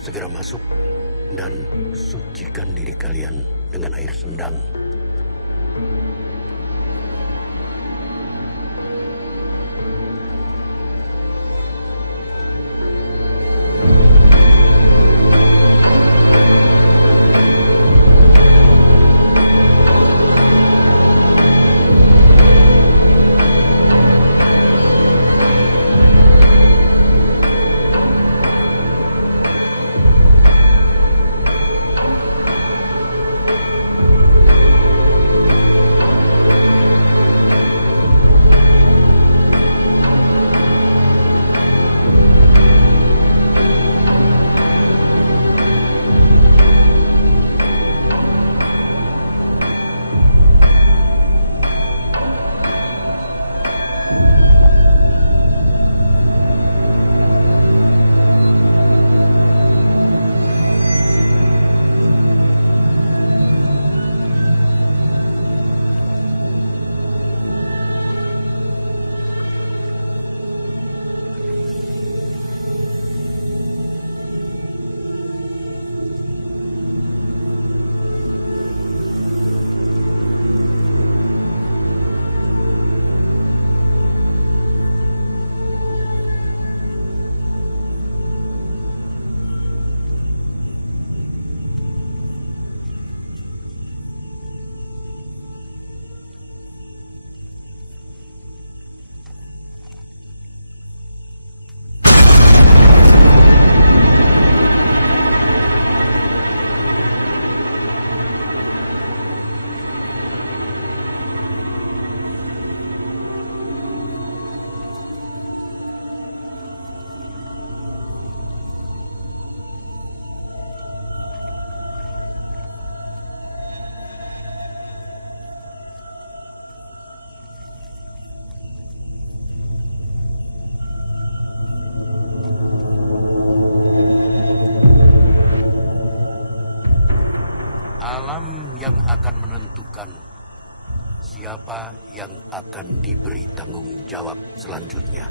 segera masuk dan sucikan diri kalian dengan air sendang. Alam yang akan menentukan siapa yang akan diberi tanggung jawab selanjutnya.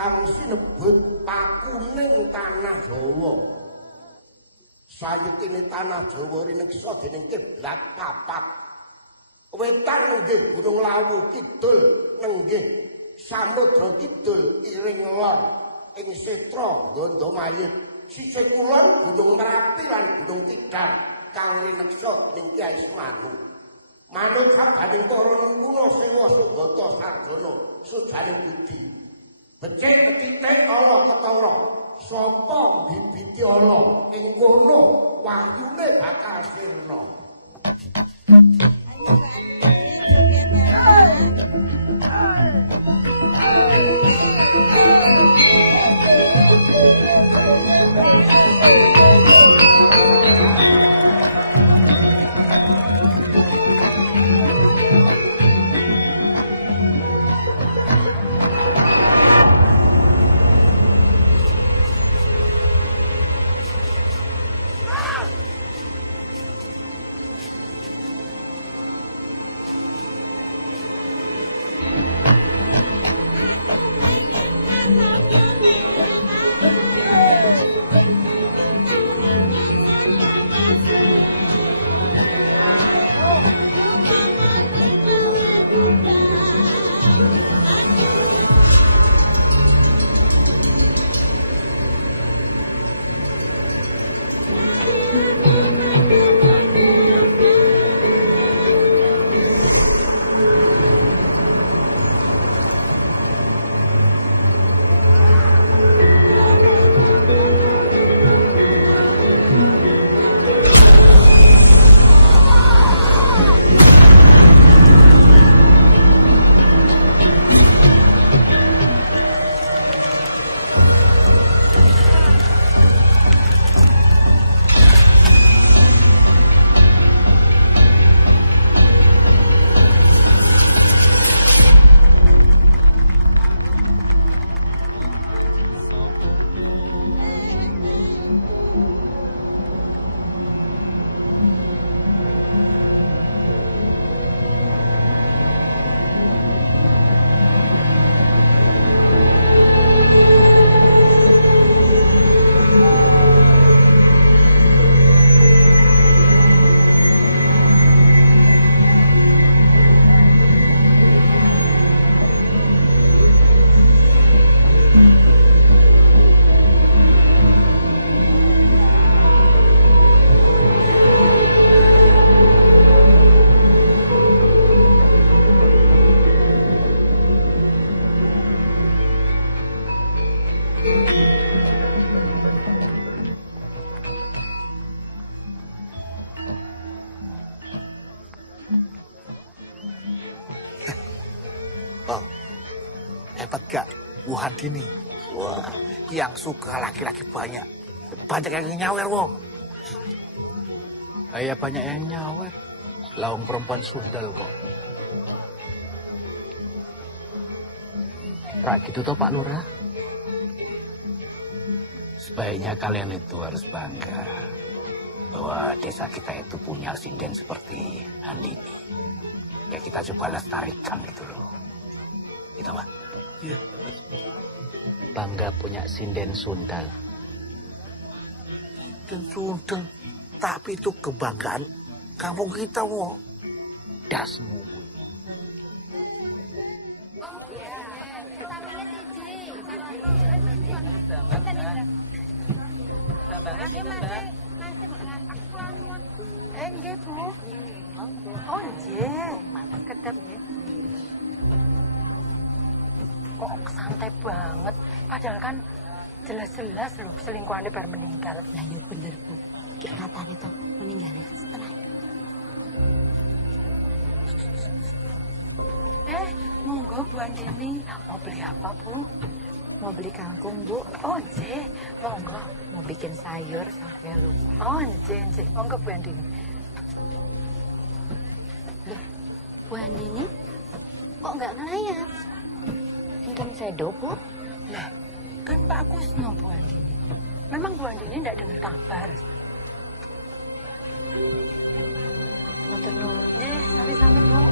kang sinebut pakuning tanah Jawa. Sayekine tanah Jawa rineksa dening kiblat papat. wetan nenggih Gunung Lawu, kidul nenggih Samudra Kidul, iring lor ing Setra Gondomayit, sisih kulon Gunung Merapi lan Gunung Tidar kang rineksa ning Kyai Semanu. Manut sabaning para kuno Sewa Sugata Sarjana sujaning budi. Becik petitik ala ketara, sapa bibiti ala ing kono wahyune bakal sirna. Oh, hebat gak Wuhan ini? Wah, yang suka laki-laki banyak. Banyak yang nyawer, wong. Ayah banyak yang nyawer. Lawang perempuan sundal kok. Rak gitu toh Pak Lurah? Sebaiknya kalian itu harus bangga bahwa desa kita itu punya sinden seperti Andini. Ya kita coba lestarikan gitu loh. Gitu Pak? Iya. Bangga punya sinden sundal. Dan sundel. Tapi itu kebanggaan kampung kita, wong. Dasmu. Nggih, Bu. Oh, nggih. Kedap nggih. Kok santai banget. Padahal kan jelas-jelas loh selingkuhannya baru meninggal. Lah ya bener, Bu. Kayak katanya toh meninggalnya setelah. Monggo Bu Andini. Mau beli apa, Bu? Mau beli kangkung, Bu. Oh, nggih. Monggo. Mau bikin sayur sampai lupa. Oh, nggih. Monggo Bu Andini. Loh, Bu Andini kok nggak ngelayar? Mungkin sedo, Bu. Lah, kan Pak Kusno Bu Andini. Memang Bu Andini enggak dengar kabar. Matur nuwun. Nggih, sami-sami Bu.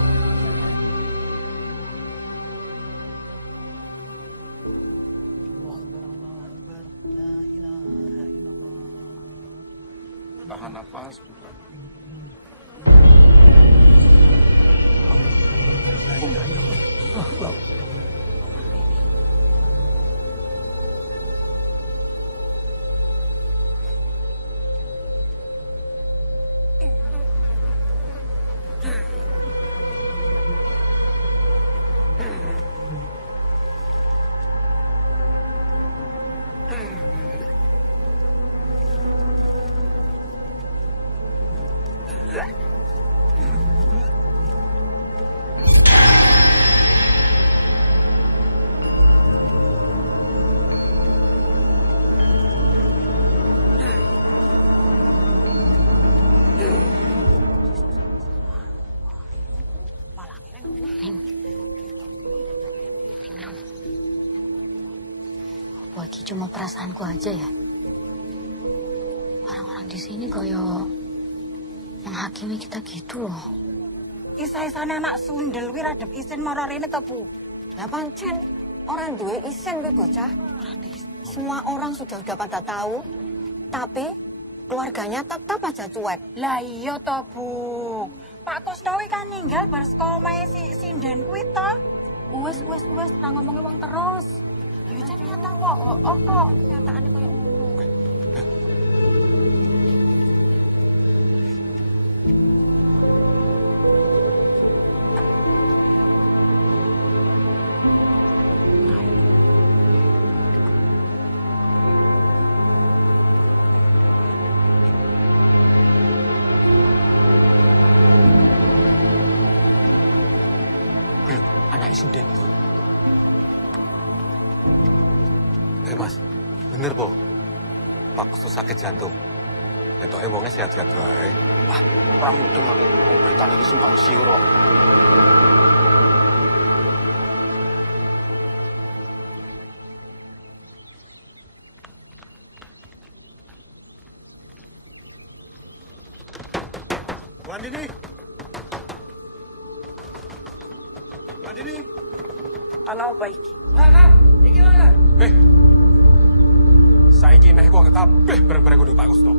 Tahan napas, bukan. Wah, ini cuma perasaanku aja ya. Orang-orang di sini koyo menghakimi kita gitu loh. Isa-isane anak sundel kuwi radep isin mara rene to, Bu. Lah pancen orang duwe isin kuwi bocah. Semua orang sudah pada tahu, tapi keluarganya tetap aja cuek. Lah iya to, Bu. Pak Kusnowi kan ninggal bar saka omahe si sinden kuwi to. Wes, ra ngomongin wong terus. Ya jan nyata kok. Oh kok. Kenyataannya kayak ngono. Anak sinden itu. Mas, bener po. Pak Kusno sakit jantung. Etoke wonge sehat-sehat wae. Wah, orang mudeng aku. Wong beritane iki simpang siur kok. Bu Andini. Bu Andini. Ana apa iki? Saiki neh kok kabeh bareng-bareng kudu Pak Kusno.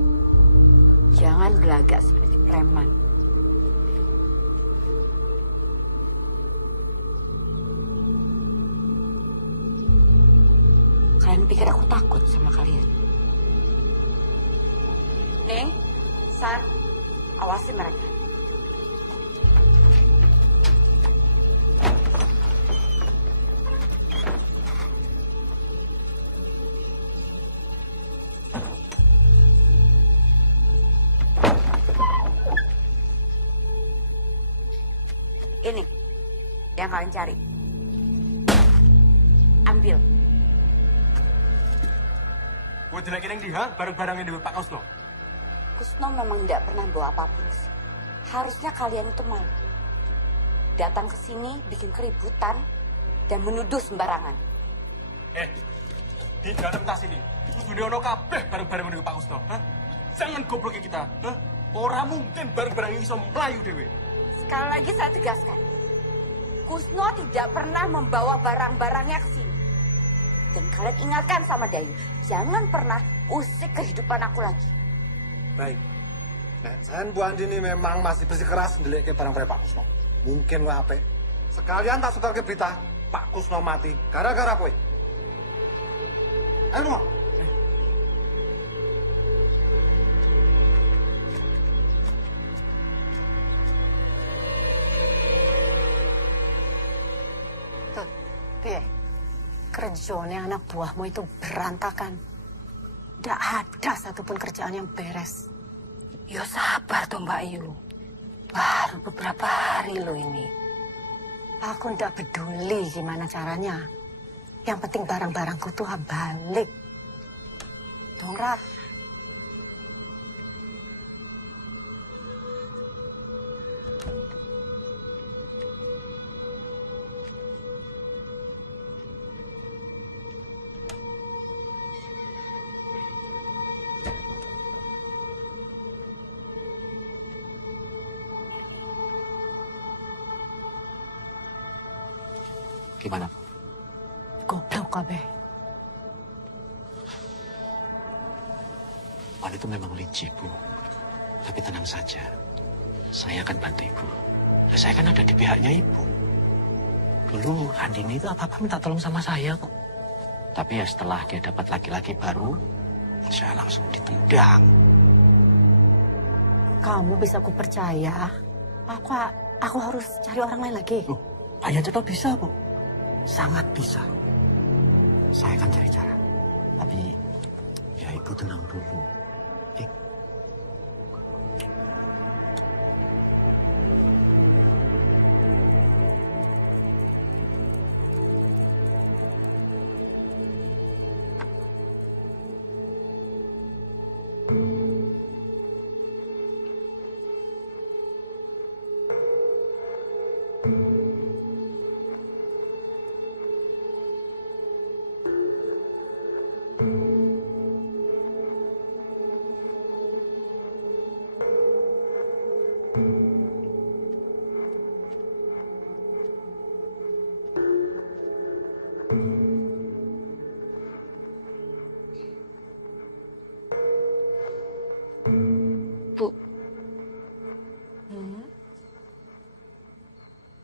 Jangan belagak seperti preman. Kalian pikir aku takut sama kalian? Ning, San, awasi mereka. Ini yang kalian cari. Ambil. Gue jelek ini di bareng-bareng ini Pak Kusno. Kusno memang tidak pernah bawa apapun sih. Harusnya kalian itu malu. Datang ke sini bikin keributan dan menuduh sembarangan. Di dalam tas ini, kudu ono kabeh bareng-bareng ini Pak Kusno. Jangan goblokin kita. Orang mungkin bareng-bareng ini bisa melayu dewe. Sekali lagi saya tegaskan, Kusno tidak pernah membawa barang-barangnya ke sini. Dan kalian ingatkan sama Dayu, jangan pernah usik kehidupan aku lagi. Baik. Nah, saya Bu Andini memang masih bersikeras ndelik ke barang-barang Pak Kusno. Mungkin wa ape. Sekalian tak sebar ke berita, Pak Kusno mati gara-gara kowe. Ayo, Mo. Piye? Kerjanya anak buahmu itu berantakan. Tidak ada satupun kerjaan yang beres. Ya sabar tuh Mbak Ayu. Baru beberapa hari loh ini. Aku tidak peduli gimana caranya. Yang penting barang-barangku tuh balik. Dongra. Gimana? Goblok kabeh. Wan itu memang licik, Bu. Tapi tenang saja. Saya akan bantu Ibu. Ya, saya kan ada di pihaknya Ibu. Dulu Andini itu apa-apa minta tolong sama saya kok. Tapi ya setelah dia dapat laki-laki baru, saya langsung ditendang. Kamu bisa aku percaya. Aku harus cari orang lain lagi. Loh, Ayah Ceto bisa, Bu. Sangat bisa. Saya akan cari cara. Tapi, ya Ibu tenang dulu.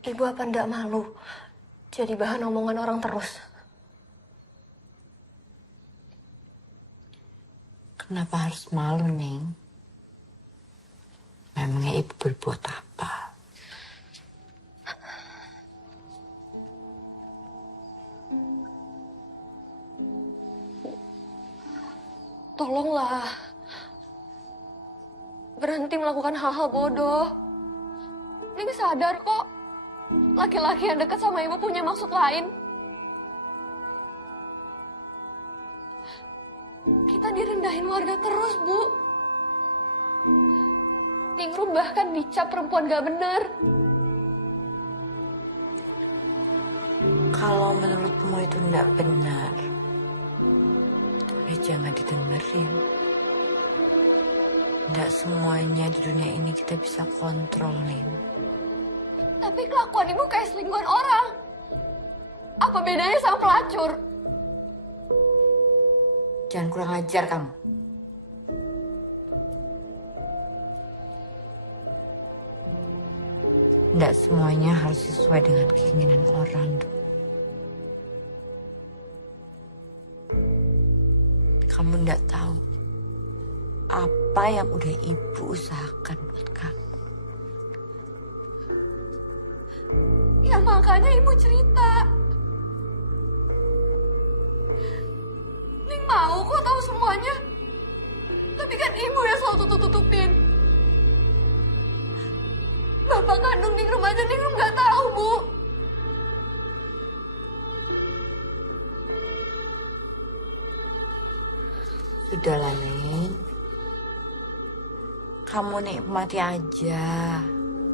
Ibu apa ndak malu jadi bahan omongan orang terus? Kenapa harus malu, Neng? Memangnya ibu berbuat apa? Tolonglah. Berhenti melakukan hal-hal bodoh. Neng sadar kok. Laki-laki yang dekat sama ibu punya maksud lain. Kita direndahin warga terus, Bu. Ningrum bahkan dicap perempuan gak bener. Kalau menurutmu itu tidak benar, ya jangan didengerin. Tidak semuanya di dunia ini kita bisa kontrol, Nin. Tapi kelakuan ibu kayak selingkuhan orang. Apa bedanya sama pelacur? Jangan kurang ajar kamu. Tidak semuanya harus sesuai dengan keinginan orang. Kamu tidak tahu apa yang udah ibu usahakan buat kamu. Ya makanya ibu cerita. Ning mau kok tahu semuanya. Tapi kan ibu yang selalu tutup-tutupin. Bapak kandung Ningrum aja Ningrum gak tahu, Bu. Sudahlah, Neng. Kamu nikmati aja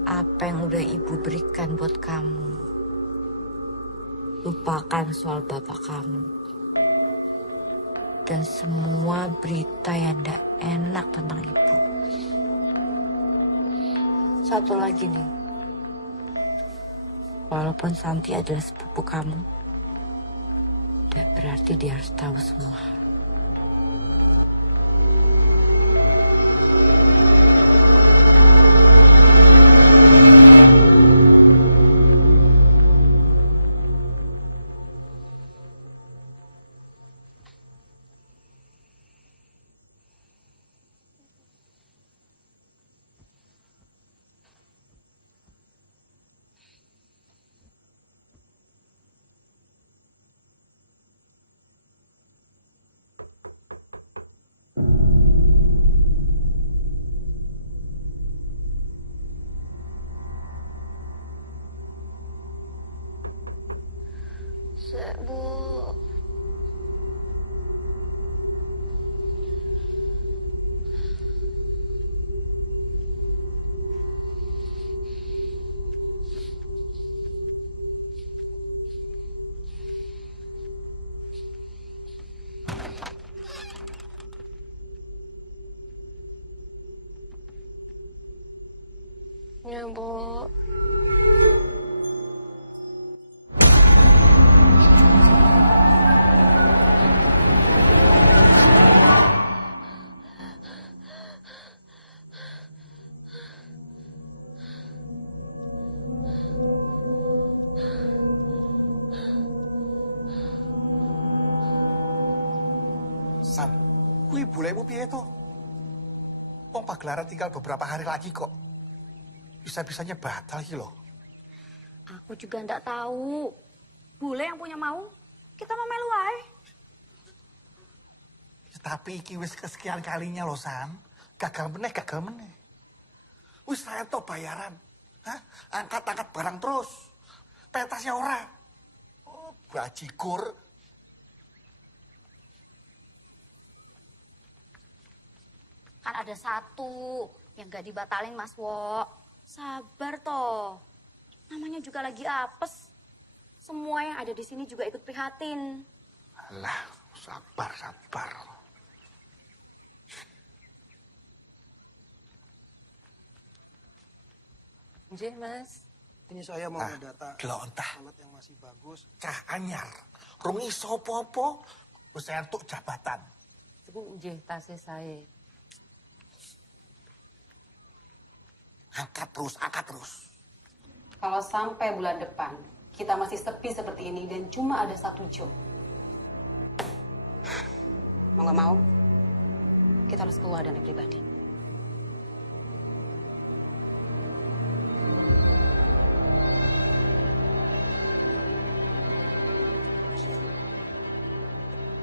apa yang udah ibu berikan buat kamu. Lupakan soal bapak kamu. Dan semua berita yang gak enak tentang ibu. Satu lagi nih. Walaupun Santi adalah sepupu kamu, tidak berarti dia harus tahu semua. Bu. Ya, Bu. San, kui bolehmu piye to? Wong pagelaran tinggal beberapa hari lagi kok. Bisa-bisanya batal iki loh. Aku juga ndak tahu. Bule yang punya mau, kita mau melu ae. Tapi iki wis kesekian kalinya loh, San. Gagal meneh. Wis saya to bayaran. Hah? Angkat-angkat barang terus. Pentasnya ora. Oh, bajigur. Kan ada satu yang gak dibatalin Mas Wo. Sabar toh. Namanya juga lagi apes. Semua yang ada di sini juga ikut prihatin. Alah, sabar. Nggih, Mas. Ini saya mau ngedata alat yang masih bagus. Cah anyar. Rung iso apa-apa. Wis entuk jabatan. Iku nggih tasih saya. Angkat terus. Kalau sampai bulan depan, kita masih sepi seperti ini dan cuma ada satu job. Mau nggak mau, kita harus keluar dana pribadi.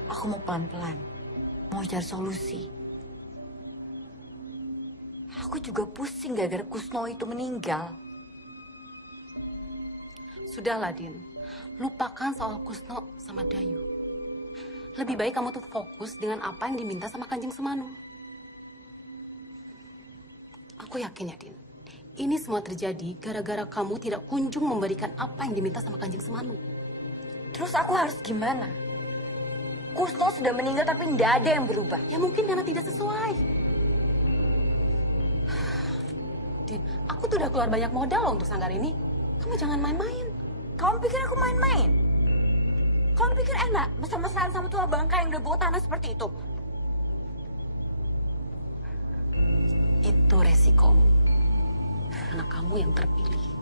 Aku mau pelan-pelan, mau cari solusi. Aku juga pusing gara-gara Kusno itu meninggal. Sudahlah, Din. Lupakan soal Kusno sama Dayu. Lebih baik kamu tuh fokus dengan apa yang diminta sama Kanjeng Semanu. Aku yakin ya, Din. Ini semua terjadi gara-gara kamu tidak kunjung memberikan apa yang diminta sama Kanjeng Semanu. Terus aku harus gimana? Kusno sudah meninggal tapi tidak ada yang berubah. Ya mungkin karena tidak sesuai. Din, aku tuh udah keluar banyak modal loh untuk sanggar ini. Kamu jangan main-main. Kamu pikir aku main-main? Kamu pikir enak mesra-mesraan sama tua bangka yang udah bawa tanah seperti itu? Itu resikomu. Anak kamu yang terpilih.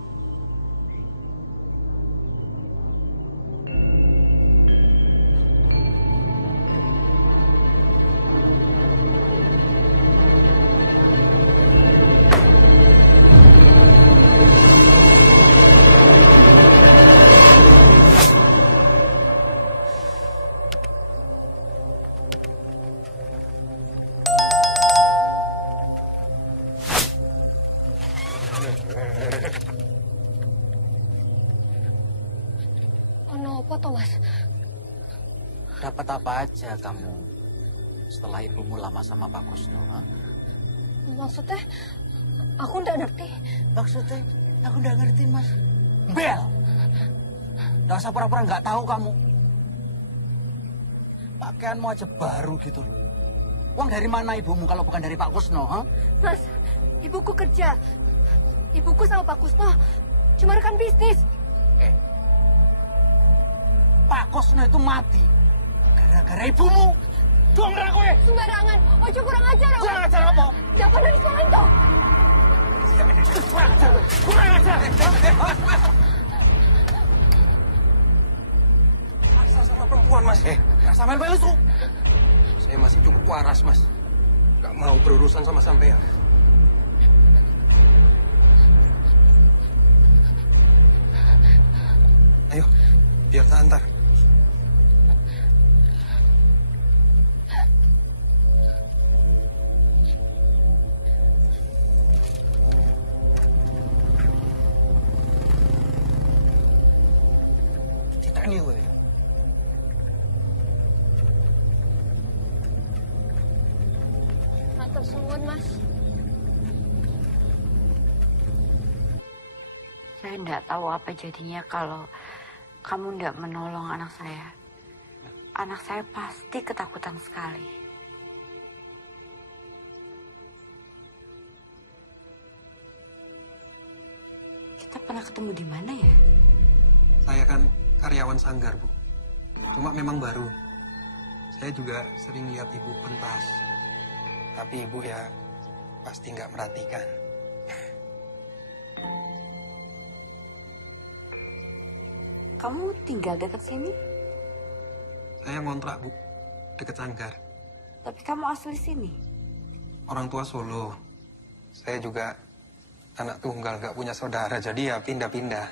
Apa, Mas? Dapat apa aja kamu setelah ibumu lama sama Pak Kusno? Ha? Maksudnya, aku nggak ngerti. Maksudnya, aku nggak ngerti, Mas. Bel! Nggak usah pura-pura nggak tahu kamu. Pakaianmu aja baru gitu loh. Uang dari mana ibumu kalau bukan dari Pak Kusno? Ha? Mas, ibuku kerja. Ibuku sama Pak Kusno cuma rekan bisnis. Pak Kusno itu mati gara-gara ibumu. Dong kowe. Sembarangan. Ojo kurang ajar. Kurang ajar apa? Dapat dari sekolah itu. Kurang ajar. Masa sama perempuan, Mas? Rasa main pelus lu. Saya masih cukup waras, Mas. Gak mau berurusan sama sampean. Ayo, biar tak antar. Ini gue. Matur suwun, Mas. Saya tidak tahu apa jadinya kalau kamu tidak menolong anak saya. Anak saya pasti ketakutan sekali. Kita pernah ketemu di mana ya? Saya kan karyawan sanggar, Bu. Cuma memang baru. Saya juga sering lihat Ibu pentas. Tapi Ibu ya pasti nggak merhatikan. Kamu tinggal dekat sini? Saya ngontrak, Bu. Dekat sanggar. Tapi kamu asli sini. Orang tua Solo. Saya juga anak tunggal, gak punya saudara, jadi ya pindah-pindah.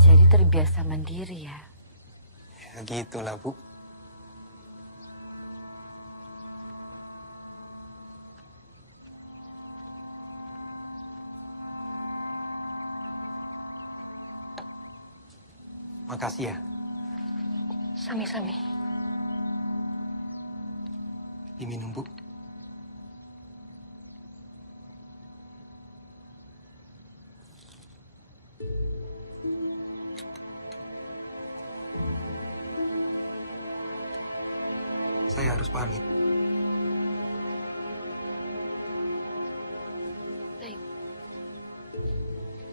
Jadi terbiasa mandiri ya? Ya gitulah, Bu. Makasih ya. Sami-sami. Diminum, Bu. Saya harus pamit. Baik.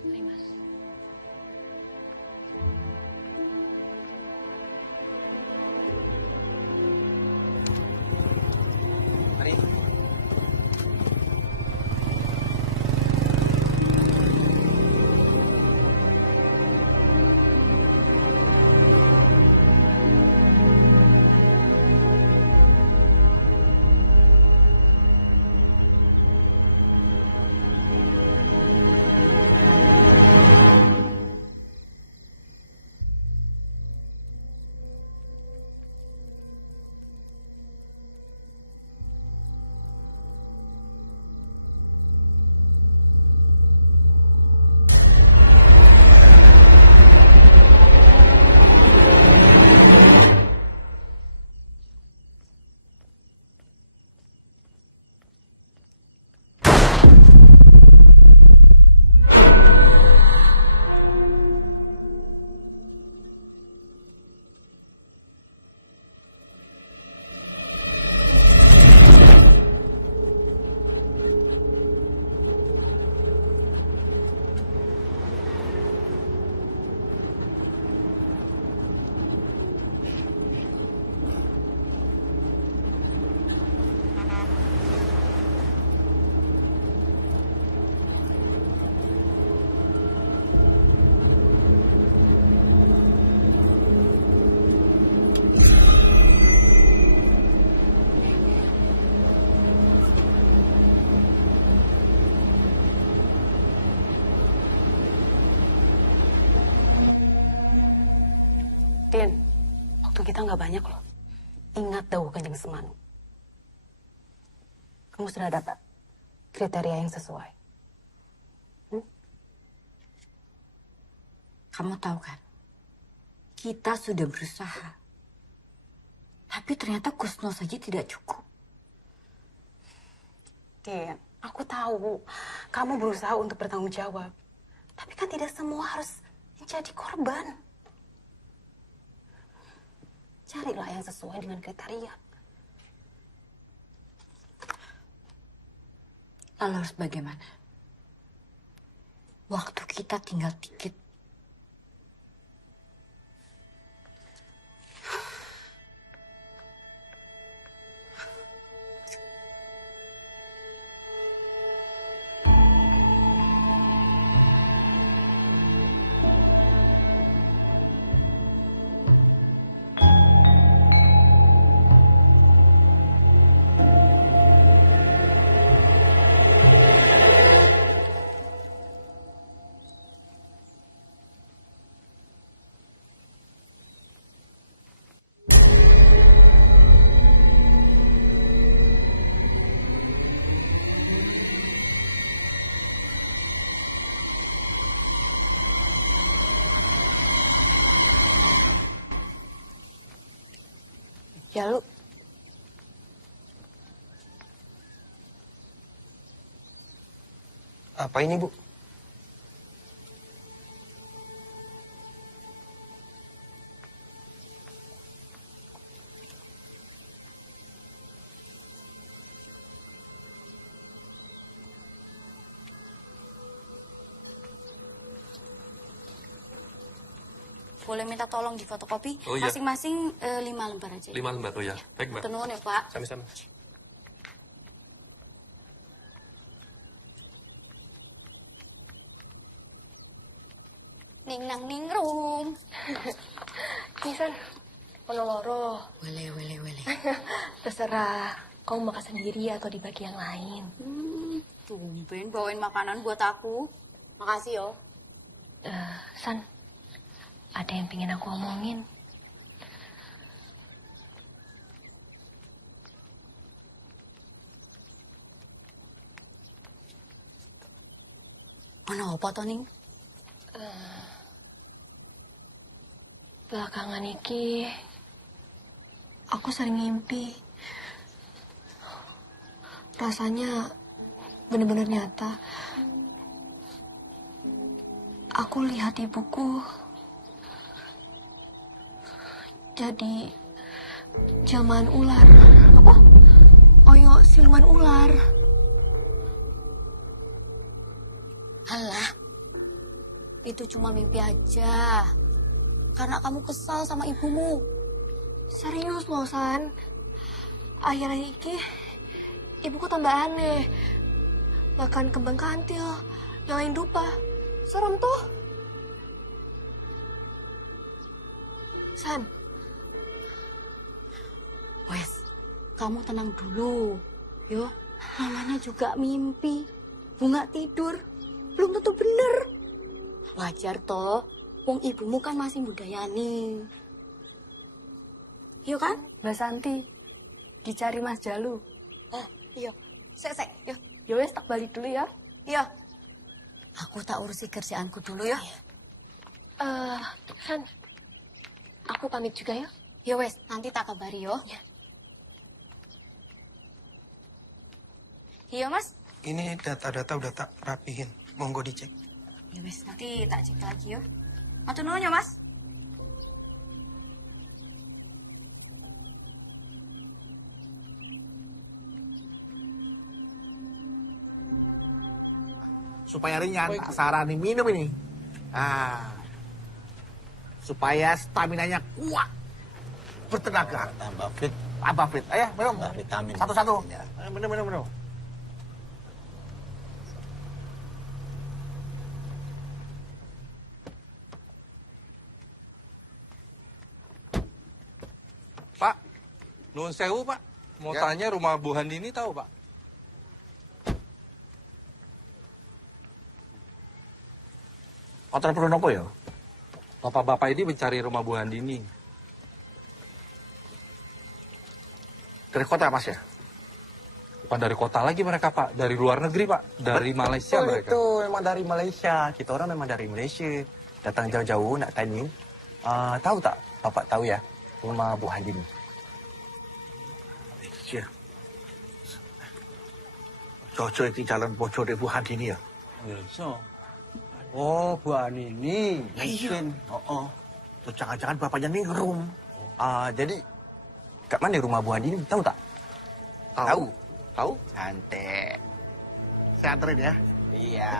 Baik, Mas. Mari. Din, waktu kita nggak banyak loh. Ingat dahulu Kanjeng Semanu. Kamu sudah dapat kriteria yang sesuai. Kamu tahu kan? Kita sudah berusaha. Tapi ternyata Kusno saja tidak cukup. Din, aku tahu kamu berusaha untuk bertanggung jawab. Tapi kan tidak semua harus menjadi korban. Carilah yang sesuai dengan kriteria. Lalu harus bagaimana? Waktu kita tinggal dikit. Ya lu, Apa ini, Bu? Boleh minta tolong di fotokopi? Oh, iya. Masing-masing 5 lembar aja. 5 lembar, oh ya. Baik, Mbak. Tenun ya, Pak. Sami-sami. Ning nang ning rum. Nisan, ono loro. Wele. Terserah, kamu makan sendiri atau dibagi yang lain. Tumben bawain makanan buat aku. Makasih yo. San, ada yang pengen aku omongin. Ono apa to, Ning? Belakangan iki, aku sering mimpi. Rasanya bener-bener nyata. Aku lihat ibuku jadi jaman ular. Apa? Oyo siluman ular. Alah, itu cuma mimpi aja. Karena kamu kesal sama ibumu. Serius loh, San. Akhir-akhir ini ibuku tambah aneh. Makan kembang kantil, yang lain dupa. Serem tuh. San. Wes, kamu tenang dulu. Yo, namanya juga mimpi. Bunga tidur. Belum tentu bener. Wajar toh. Wong ibumu kan masih budayani. Iya kan? Mbak Santi, dicari Mas Jalu. Oh, iya. Sek. Yo. Ya wes, tak balik dulu ya. Iya. Aku tak urusi kerjaanku dulu ya. San, aku pamit juga ya. Ya wes, nanti tak kabari yo. Ya. Iya, Mas. Ini data-data udah tak rapihin. Monggo dicek. Ya wes, nanti tak cek lagi yo. Matur nuwun ya, Mas. Supaya ringan, tak sarani minum ini. Supaya staminanya kuat, bertenaga. Tambah fit. Tambah fit. Ayo, minum. Vitamin. Satu-satu. Ya. Minum. Pak, nuwun sewu Pak. Mau tanya rumah Bu Handini tahu Pak? Kotor perlu nopo ya? Bapak-bapak ini mencari rumah Bu Handini. Dari kota Mas ya? Bukan dari kota lagi mereka Pak, dari luar negeri Pak, dari Malaysia mereka. Itu memang dari Malaysia. Kita orang memang dari Malaysia. Datang jauh-jauh nak tanya. Tahu tak? Bapak tahu ya? Rumah Bu Handini. Iya. Cocok di jalan bocor di Bu Handini ya? Oh, Bu Handini. Ya iya. Oh. Tuh, jangan-jangan bapaknya ningrum. Jadi, kat mana rumah Bu Handini? Tahu tak? Tahu. Cantik. Saya anterin ya. Iya,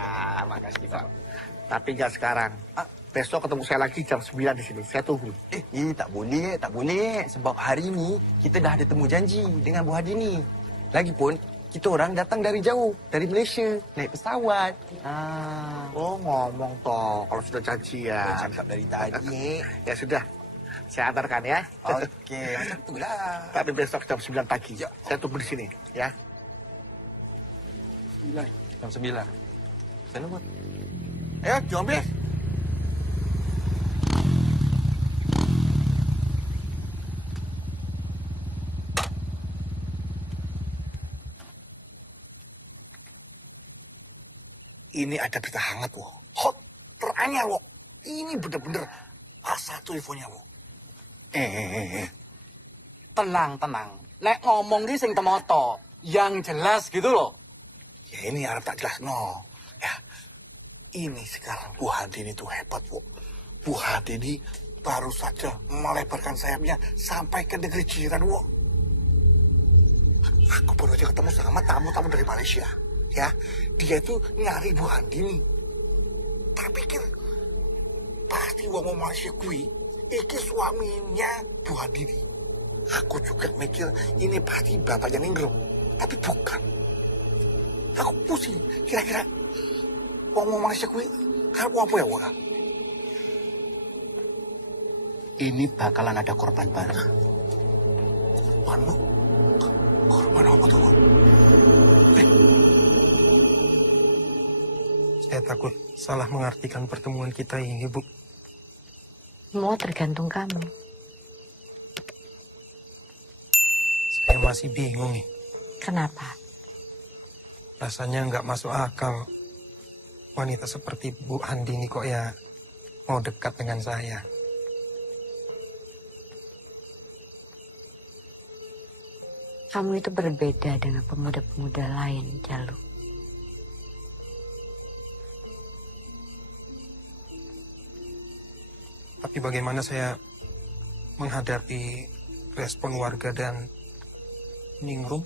makasih Pak. Tapi nggak sekarang. Besok ketemu saya lagi jam 9 di sini. Saya tunggu. Tak boleh. Sebab hari ini kita dah ada temu janji dengan Bu Handini. Lagipun, kita orang datang dari jauh, dari Malaysia, naik pesawat. Oh, ngomong toh, kalau sudah janjian. Cakap dari tadi. Ya sudah, saya antarkan ya. Oke, itulah. Tapi besok jam 9 pagi. Saya tunggu di sini, ya. Jam 9. Saya nunggu. Ayo, diambil. Ini ada berita hangat, wo. Hot, teranyar, wo. Ini bener-bener A1 infonya, wo. Tenang. Nek ngomong ki sing temoto, yang jelas gitu loh. Ya ini harap tak jelas, no. Ya, ini sekarang Bu Handini itu hebat, wo. Bu Handini baru saja melebarkan sayapnya sampai ke negeri jiran, wo. Aku baru aja ketemu sama tamu-tamu dari Malaysia. Ya, dia itu nyari Bu Handini. Tak pikir pasti wong Malaysia kui iki suaminya Bu Handini. Aku juga mikir ini pasti bapaknya Ninggrum, tapi bukan. Aku pusing, kira-kira wong Malaysia kui karep apa ya, wong? ini bakalan ada korban baru. Korban? Korban apa tuh? Saya takut salah mengartikan pertemuan kita ini, Bu. Semua tergantung kamu. Saya masih bingung nih. Kenapa? Rasanya nggak masuk akal. Wanita seperti Bu Andini kok ya mau dekat dengan saya. Kamu itu berbeda dengan pemuda-pemuda lain, Jalu. Tapi bagaimana saya menghadapi respon warga dan Ningrum?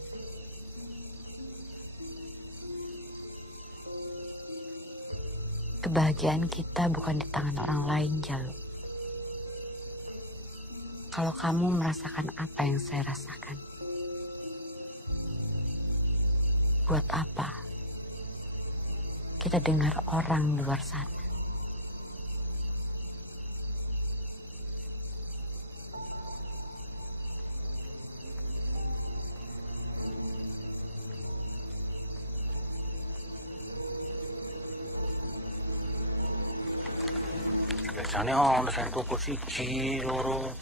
Kebahagiaan kita bukan di tangan orang lain, Jalu. Kalau kamu merasakan apa yang saya rasakan, buat apa kita dengar orang luar sana? Biasanya ono sing tuku siji, loro.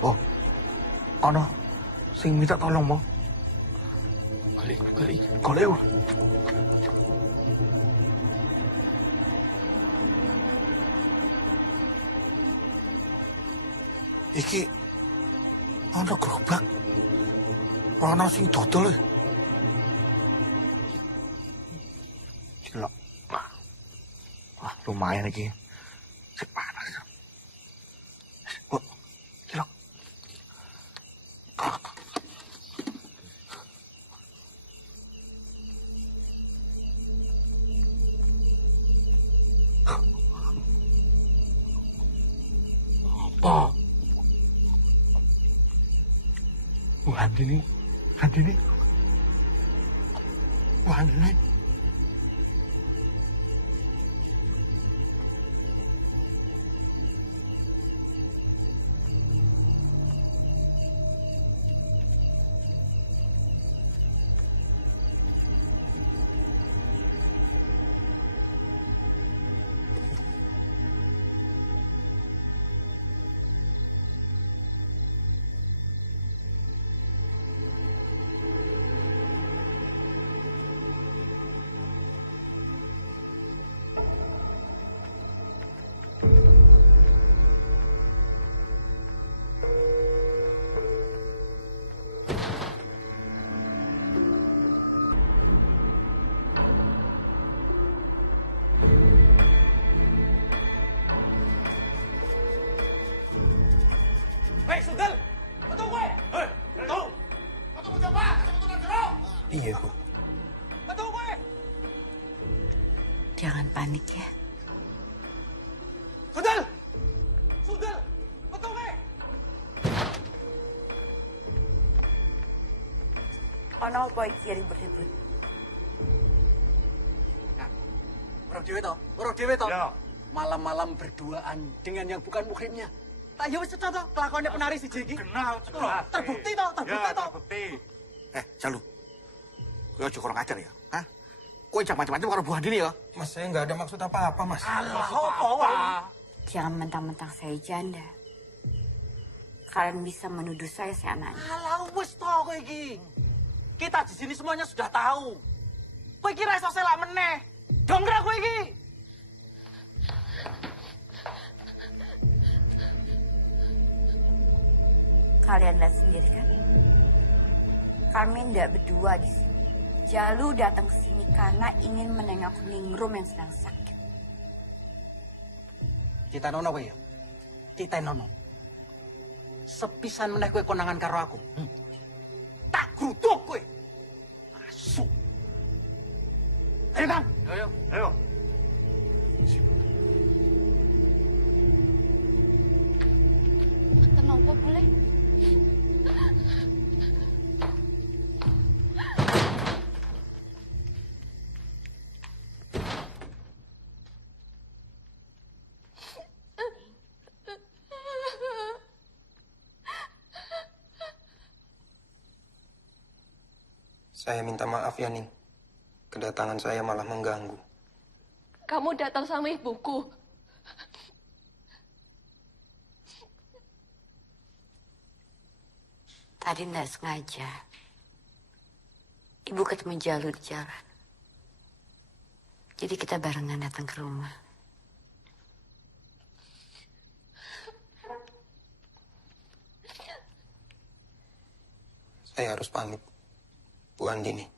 Oh, ono sing minta tolong mau. Golek. Iki ono gerobak. Ono sing dodol. Cilok. Wah, lumayan iki. Sik panas. Kok cilok. Apa? Bu Andini. Bu Andini. Iya, Bu. Jangan panik ya. Sudal! Betul gue! Ono apa iki ribut-ribut? Orang dewe toh. Malam-malam berduaan dengan yang bukan muhrimnya. Tak ya wis toh kelakuannya penari si Jeki. Kenal, Terbukti toh. Jalu. Kowe aja kurang ajar ya. Hah? Kowe jangan macam-macam karo Bu Andini ya. Mas, saya nggak ada maksud apa-apa, Mas. Jangan mentang-mentang saya janda. Kalian bisa menuduh saya seenaknya. Alah wis toh kowe iki. Kita di sini semuanya sudah tahu. Kowe kira iso selak meneh. Dongkrak kowe iki. Kalian lihat sendiri kan? Kami ndak berdua di sini. Jalu datang ke sini karena ingin menengok Ningrum yang sedang sakit. Kita nono kowe ya. Kita nono. Sepisan meneh kowe konangan karo aku. Tak gruduk kowe. Masuk. Ayo, Kang. Ayo. Saya minta maaf ya, Ning. Kedatangan saya malah mengganggu. Kamu datang sama ibuku. Tadi nggak sengaja. Ibu ketemu Jalu di jalan. Jadi kita barengan datang ke rumah. Saya harus pamit, Bu Andini.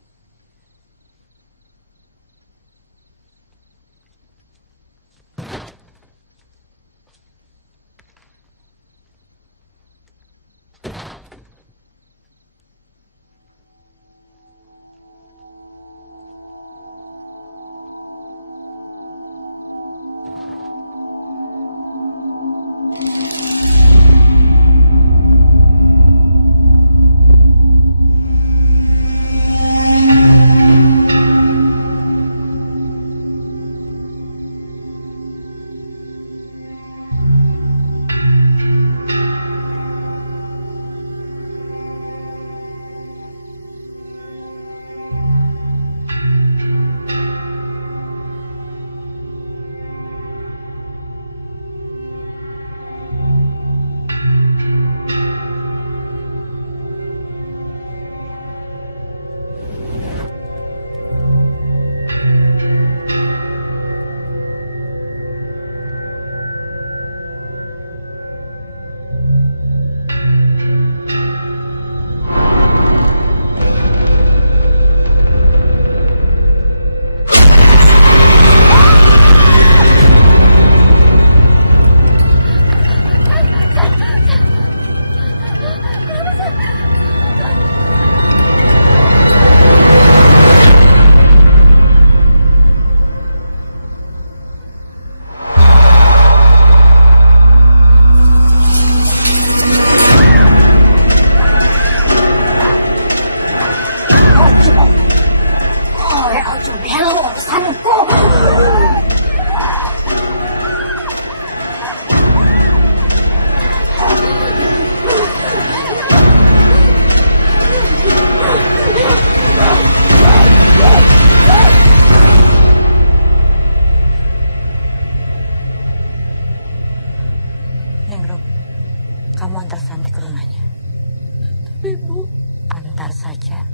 Ningrum, kamu antar Santi ke rumahnya. Tapi Bu, antar saja.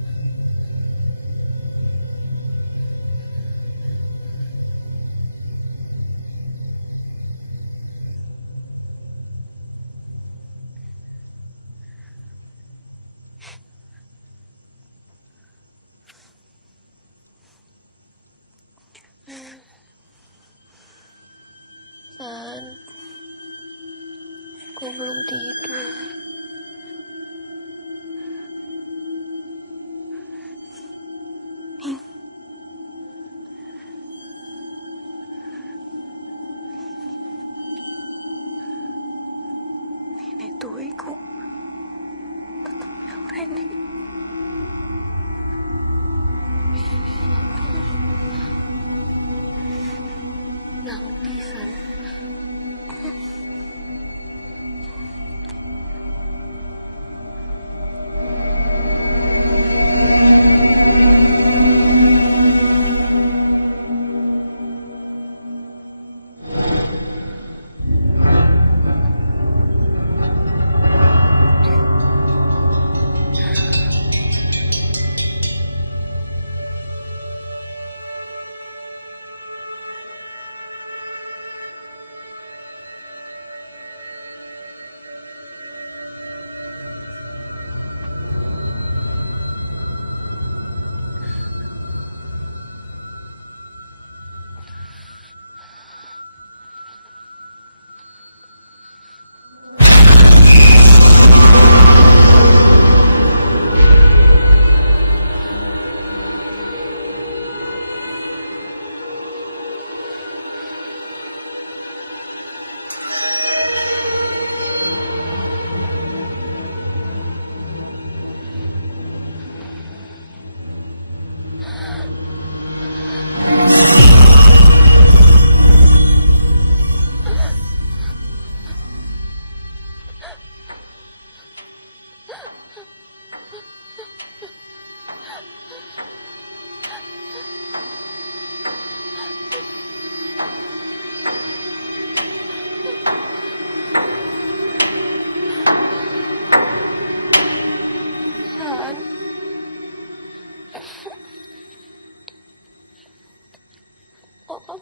San, aku belum tidur. Ini tuh iku tetap yang Randy. Yang di sana.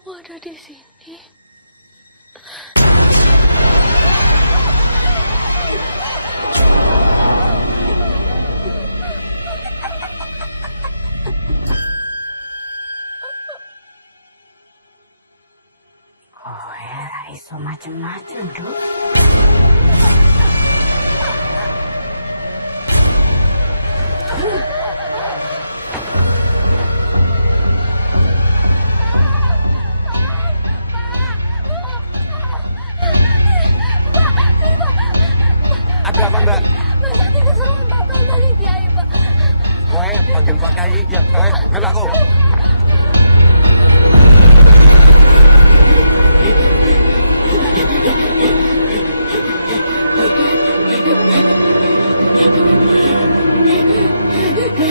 Kamu ada di sini. Oh ya, iso macem-macem, Dok. Ada apa, Mbak? Mbak Santi kesurupan Pak Bambang Kiai, Pak. Kowe panggil Pak Kiai. Ya, kowe melu aku.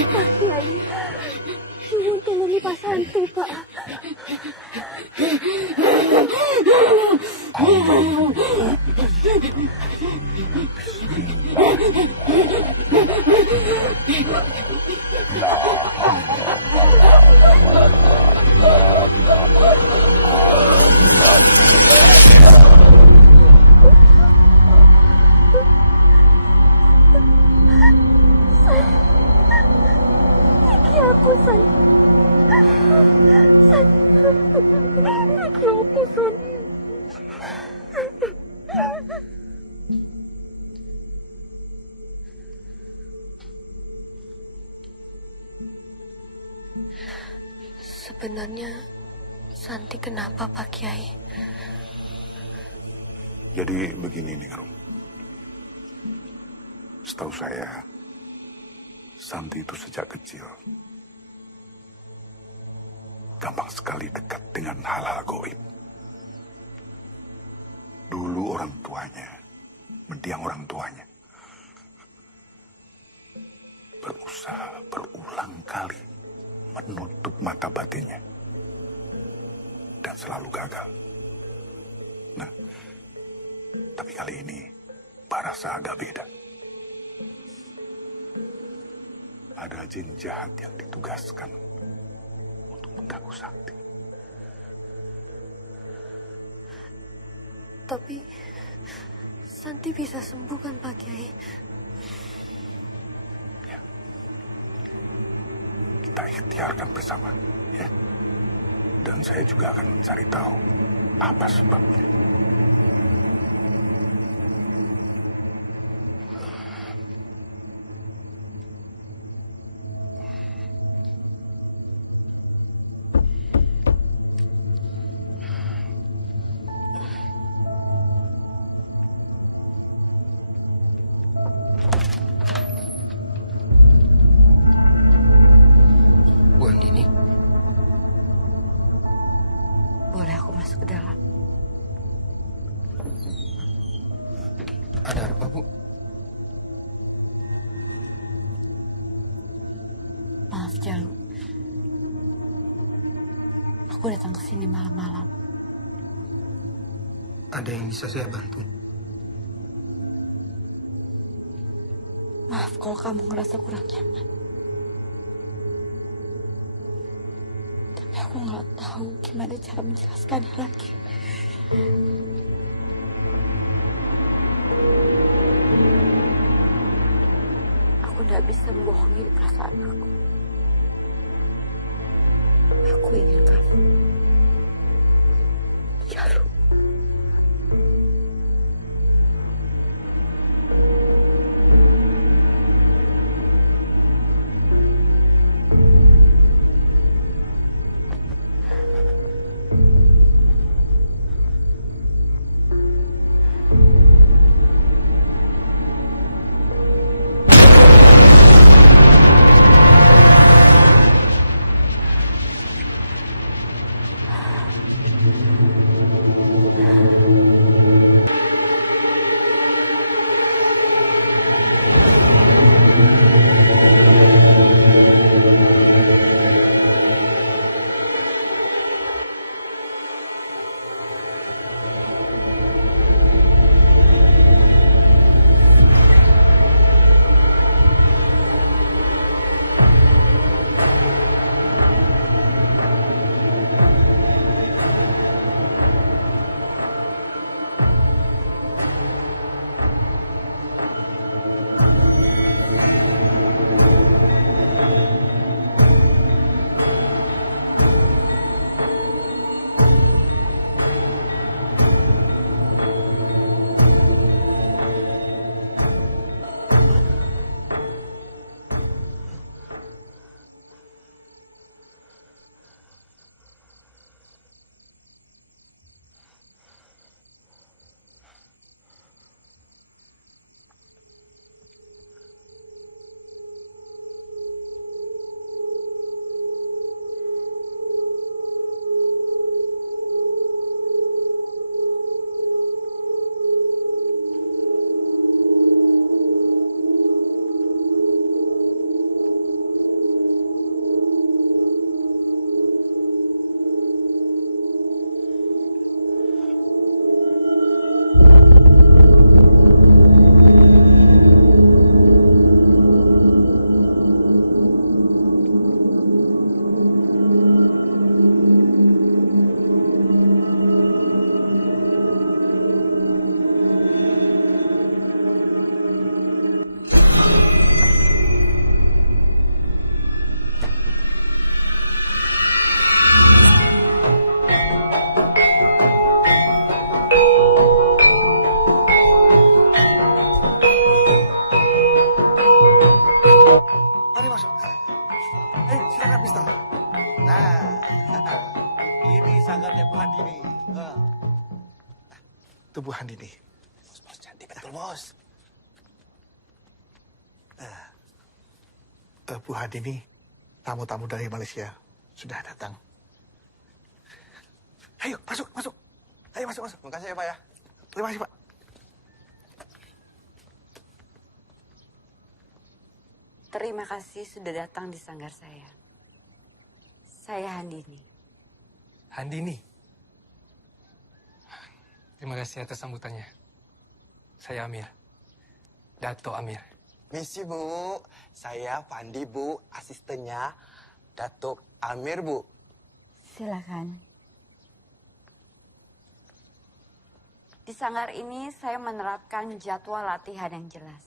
Pak Kiai, nyuwun tulungi Pak Santi, Pak. Iki aku, San. San. Iki aku, San. Sebenarnya Santi kenapa, Pak Kiai? Jadi begini nih, Rum. Setahu saya, Santi itu sejak kecil gampang sekali dekat dengan hal-hal goib. Dulu orang tuanya, mendiang orang tuanya, berusaha berulang kali menutup mata batinnya dan selalu gagal. Nah, tapi kali ini Pak rasa agak beda. Ada jin jahat yang ditugaskan untuk mengganggu Santi. Tapi Santi bisa sembuh kan, Pak Kiai? Kita ikhtiarkan bersama, ya. Dan saya juga akan mencari tahu apa sebabnya. Bu Andini. Boleh aku masuk ke dalam? Ada apa, Bu? Maaf, Jalu. Aku datang ke sini malam-malam. Ada yang bisa saya bantu? Maaf kalau kamu ngerasa kurang nyaman. Tapi aku nggak tahu gimana cara menjelaskannya lagi. Aku nggak bisa membohongi perasaan aku. Aku ingin kamu. Jalu. angkat pistol. Nah, ini sanggarnya Bu Handini. Itu Bu Handini. Bos, cantik betul, Bos. Bu Handini, tamu-tamu dari Malaysia sudah datang. Ayo, masuk, masuk. Ayo, masuk, masuk. Terima kasih ya, Pak ya. Terima kasih, Pak. Terima kasih sudah datang di sanggar saya. Saya Handini. Handini. Terima kasih atas sambutannya. Saya Amir. Dato Amir. Misi, Bu. Saya Pandi, Bu. Asistennya Datuk Amir, Bu. Silakan. Di sanggar ini saya menerapkan jadwal latihan yang jelas.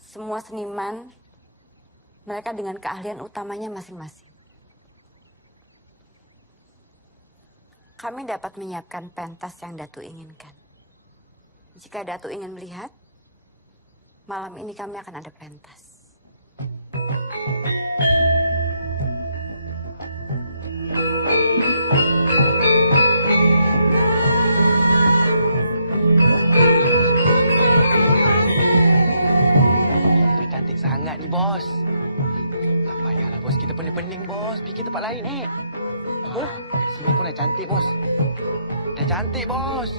Semua seniman, mereka dengan keahlian utamanya masing-masing. Kami dapat menyiapkan pentas yang Datu inginkan. Jika Datu ingin melihat, malam ini kami akan ada pentas. Sangat nih, Bos. Tak payahlah, Bos. Kita pening-pening, Bos. Fikir tempat lain, Apa? Kat sini pun dah cantik, Bos. Dah cantik, Bos.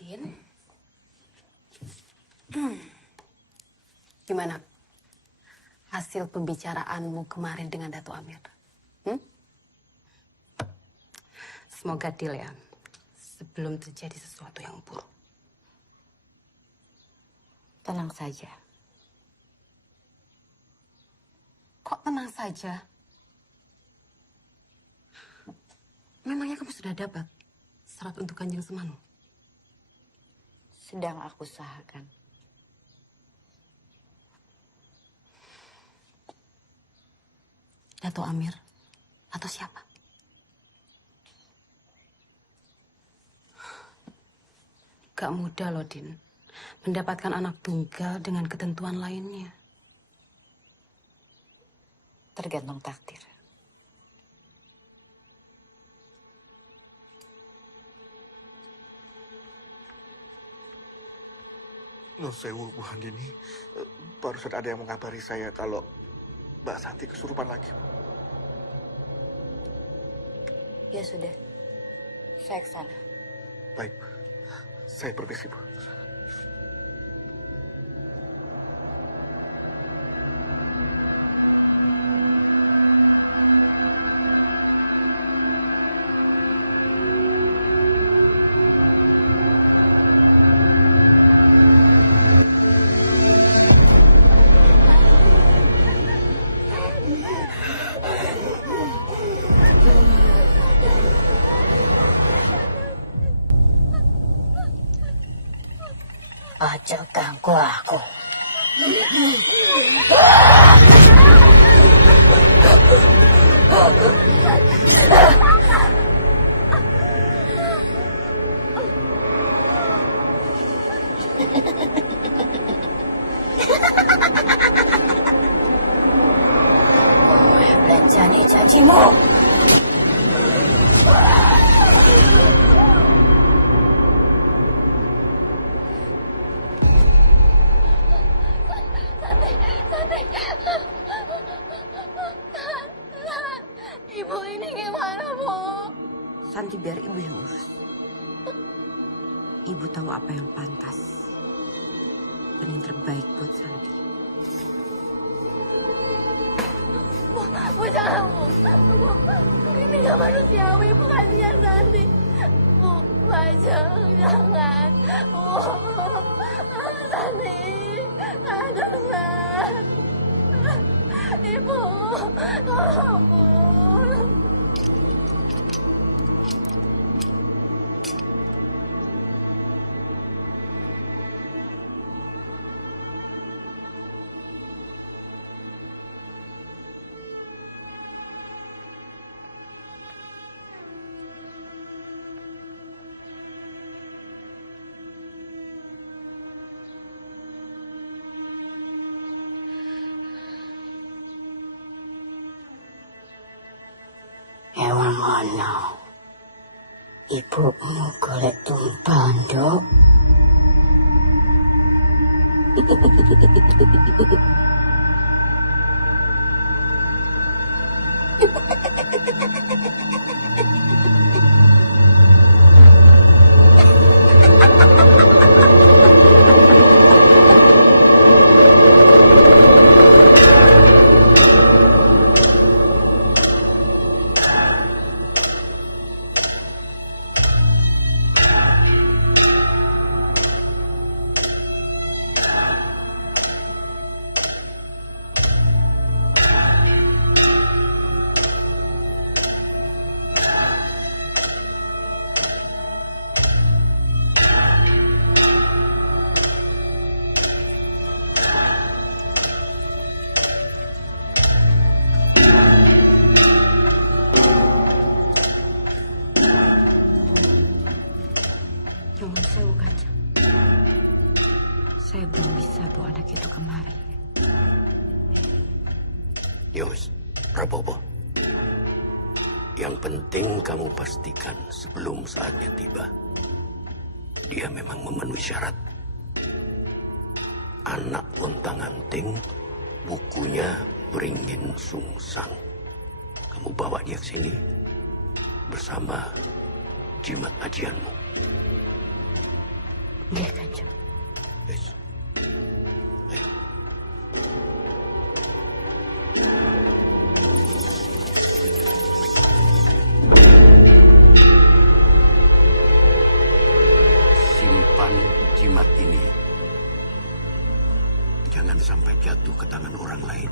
Din? Gimana hasil pembicaraanmu kemarin dengan Dato Amir? Semoga deal ya, sebelum terjadi sesuatu yang buruk. Tenang saja. Kok tenang saja? Memangnya kamu sudah dapat syarat untuk Kanjeng Semanu? Sedang aku usahakan. Dato Amir atau siapa? Gak mudah loh, Din. Mendapatkan anak tunggal dengan ketentuan lainnya. Tergantung takdir. Nuwun sewu, Bu Handini. Barusan ada yang mengabari saya kalau Mbak Santi kesurupan lagi. Ya sudah, saya ke sana. Baik, saya permisi, Bu. Ojo ganggu aku. Belanjani janjimu. Santi biar ibu yang urus. Ibu tahu apa yang pantas dan yang terbaik buat Santi. Bu, jangan, Bu. Ini gak manusiawi, Bu. Kasihan Santi. Bu, jangan. Bu, Santi. Jangan. Ibu, tolong, Bu. Ewan mana? Ibumu golek tumpang, Dok. Nyuwun sewu, Kanjeng. Saya belum bisa bawa anak itu kemari. Yos, Prabowo. Yang penting kamu pastikan sebelum saatnya tiba, dia memang memenuhi syarat. Anak Lontang-Anting, bukunya beringin sungsang. Kamu bawa dia ke sini bersama jimat ajianmu. Iya, Kanjeng. Yes. Simpan jimat ini. Jangan sampai jatuh ke tangan orang lain.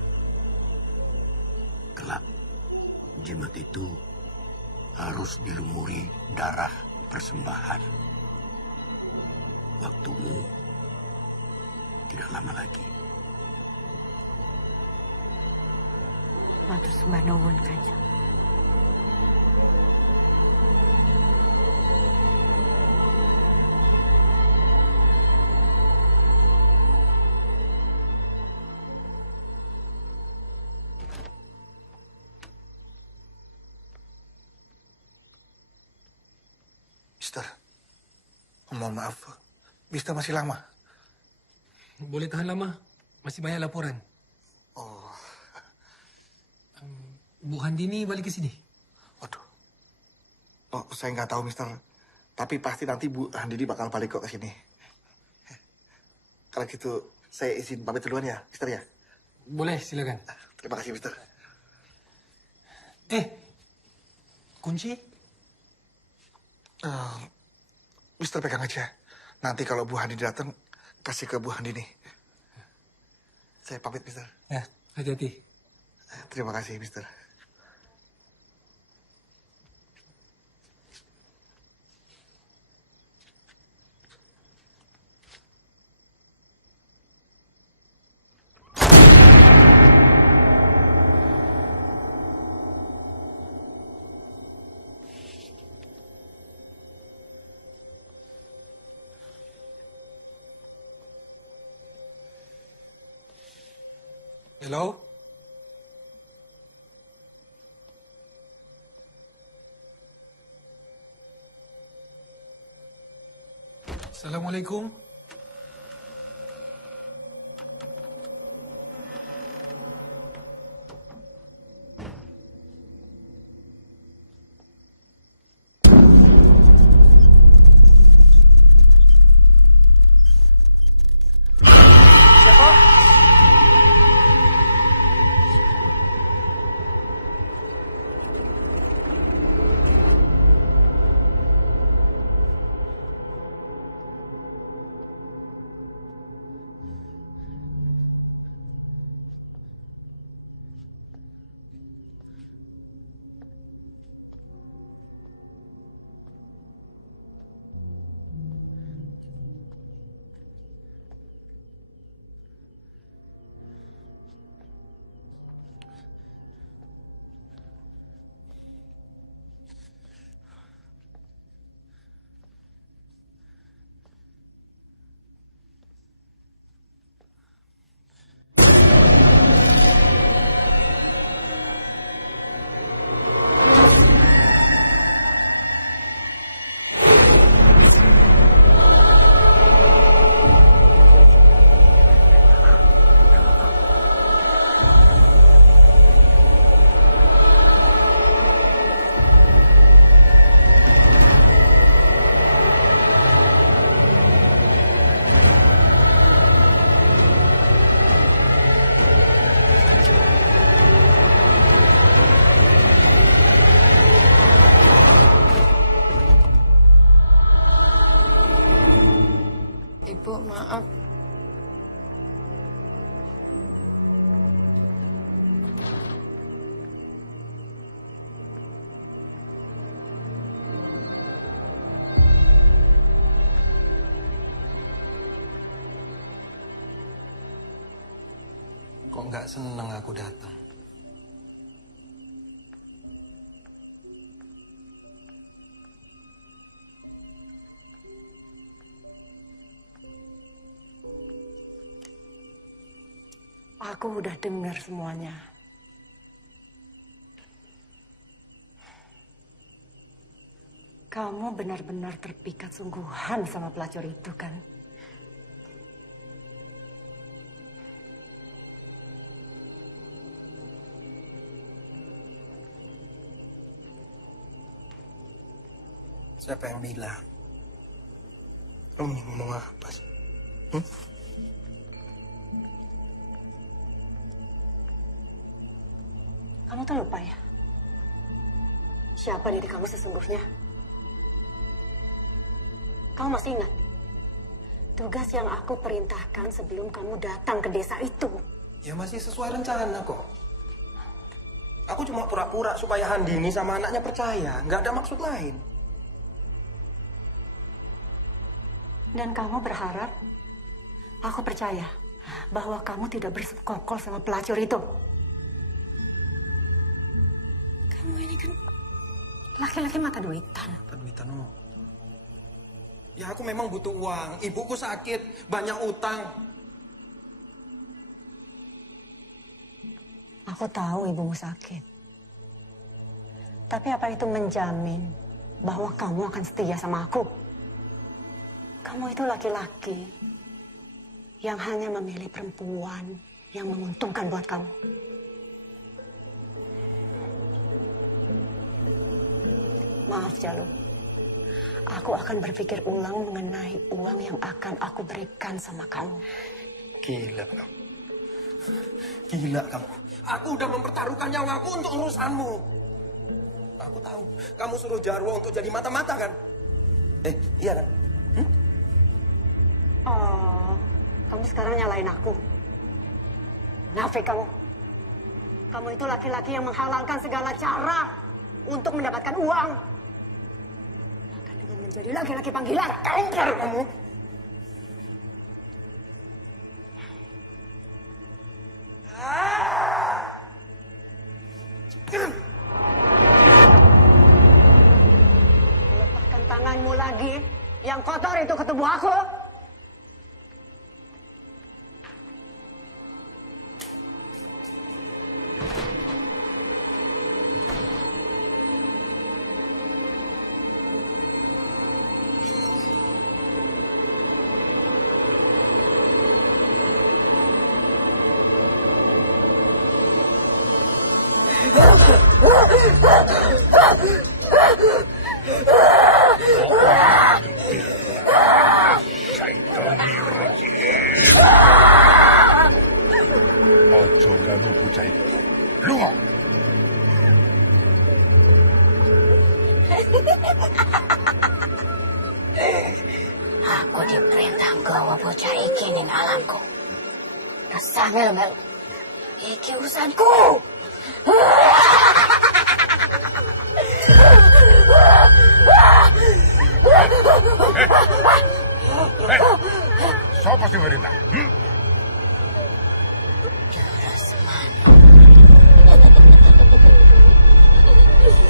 Kelak, jimat itu harus dilumuri darah persembahan. Waktumu tidak lama lagi. Matur sembah nuwun, Kanjeng. Mister, mohon maaf. Mister masih lama? Boleh tahan lama. Masih banyak laporan. Oh. Bu Handini balik ke sini. Oh, saya nggak tahu, Mister. Tapi pasti nanti Bu Handini bakal balik kok ke sini. Kalau gitu, saya izin pamit duluan ya, Mister ya? Boleh, silakan. Terima kasih, Mister. Kunci? Mister pegang aja. Nanti kalau Bu Handini datang, kasih ke Bu Handini. Saya pamit, Mister. Ya, hati-hati. Terima kasih, Mister. Hello? Assalamualaikum. Maaf. Kok nggak seneng aku datang? Aku udah dengar semuanya. Kamu benar-benar terpikat sungguhan sama pelacur itu, kan? Siapa yang bilang? Kamu ngomong apa sih? Kamu tuh lupa ya? Siapa diri kamu sesungguhnya? Kamu masih ingat? Tugas yang aku perintahkan sebelum kamu datang ke desa itu. Ya masih sesuai rencana kok. Aku cuma pura-pura supaya Handini sama anaknya percaya. Nggak ada maksud lain. Dan kamu berharap aku percaya bahwa kamu tidak bersekongkol sama pelacur itu. Kamu ini kan laki-laki mata duitan. Mata duitan, oh. Ya aku memang butuh uang. Ibuku sakit, banyak utang. Aku tahu ibumu sakit. Tapi apa itu menjamin bahwa kamu akan setia sama aku? Kamu itu laki-laki yang hanya memilih perempuan yang menguntungkan buat kamu. Maaf, Jalu. Aku akan berpikir ulang mengenai uang yang akan aku berikan sama kamu. Gila kamu. Gila kamu. Aku udah mempertaruhkan nyawaku untuk urusanmu. Aku tahu. Kamu suruh Jarwo untuk jadi mata-mata kan? Iya kan? Oh, kamu sekarang nyalain aku. Nafik kamu. Kamu itu laki-laki yang menghalalkan segala cara untuk mendapatkan uang. Bahkan dengan menjadi laki-laki panggilan. Kampar kamu. Lepaskan tanganmu lagi. Yang kotor itu ke tubuh aku. Ojo ganggu bocah itu. Lungo. Aku diperintah gawa bocah iki ning alamku. Resah mel-mel. Iki urusanku. Siapa sih perintah?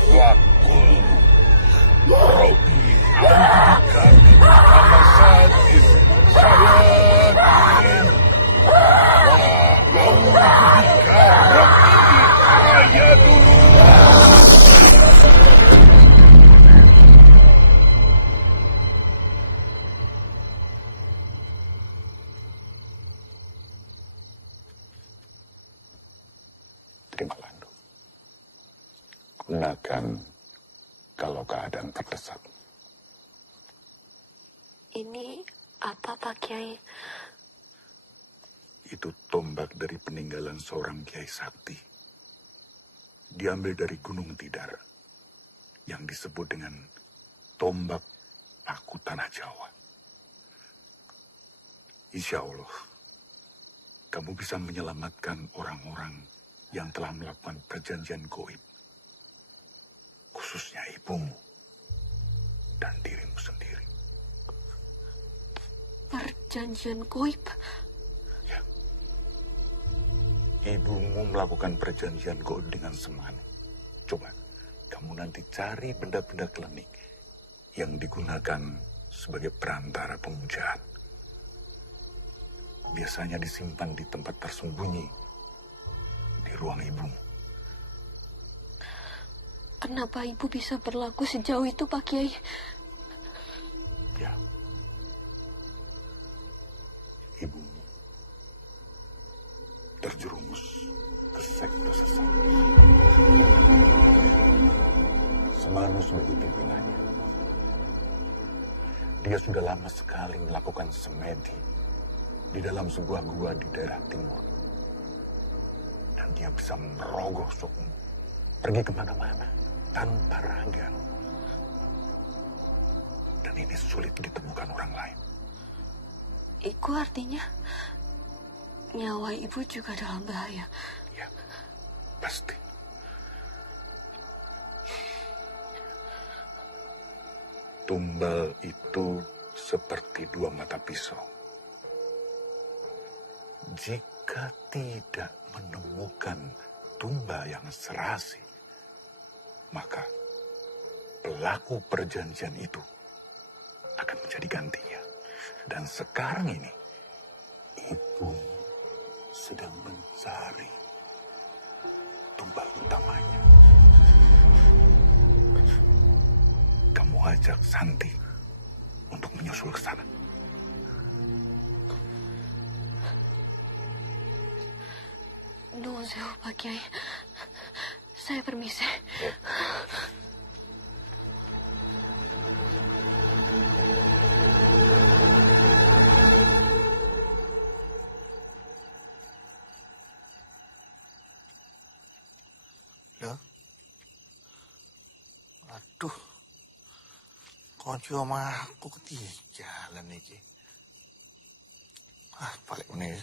Wakul Robi Audikani Kamasatis Sayatin Wa Audika Robi Ayaduru. Terimalah, Ndu. Gunakan kalau keadaan terdesak. Ini apa, Pak Kiai? Itu tombak dari peninggalan seorang Kiai Sakti. Diambil dari Gunung Tidar. Yang disebut dengan tombak paku tanah Jawa. Insya Allah, kamu bisa menyelamatkan orang-orang yang telah melakukan perjanjian goib. Khususnya ibumu dan dirimu sendiri. Perjanjian goib? Ya. Ibumu melakukan perjanjian goib dengan Semanu. Coba, kamu nanti cari benda-benda klinik yang digunakan sebagai perantara pemujaan. Biasanya disimpan di tempat tersembunyi di ruang ibumu. Kenapa ibu bisa berlaku sejauh itu, Pak Kiai? Ya. Ibumu terjerumus ke sekte sesat. Semanu sebagai pimpinannya. Dia sudah lama sekali melakukan semedi di dalam sebuah gua di daerah timur. Dan dia bisa merogoh sukmu, pergi kemana-mana tanpa raga. Dan ini sulit ditemukan orang lain. Itu artinya nyawa ibu juga dalam bahaya. Ya, pasti. Tumbal itu seperti dua mata pisau. Jika tidak menemukan tumbal yang serasi, maka pelaku perjanjian itu akan menjadi gantinya. Dan sekarang ini, ibu sedang mencari tumbal utamanya. Kamu ajak Santi untuk menyusul ke sana. Nuhun sewu, Pak Kiai. Saya permisi. Loh? Aduh. Kunci omah aku ketinggalan iki. Balik meneh.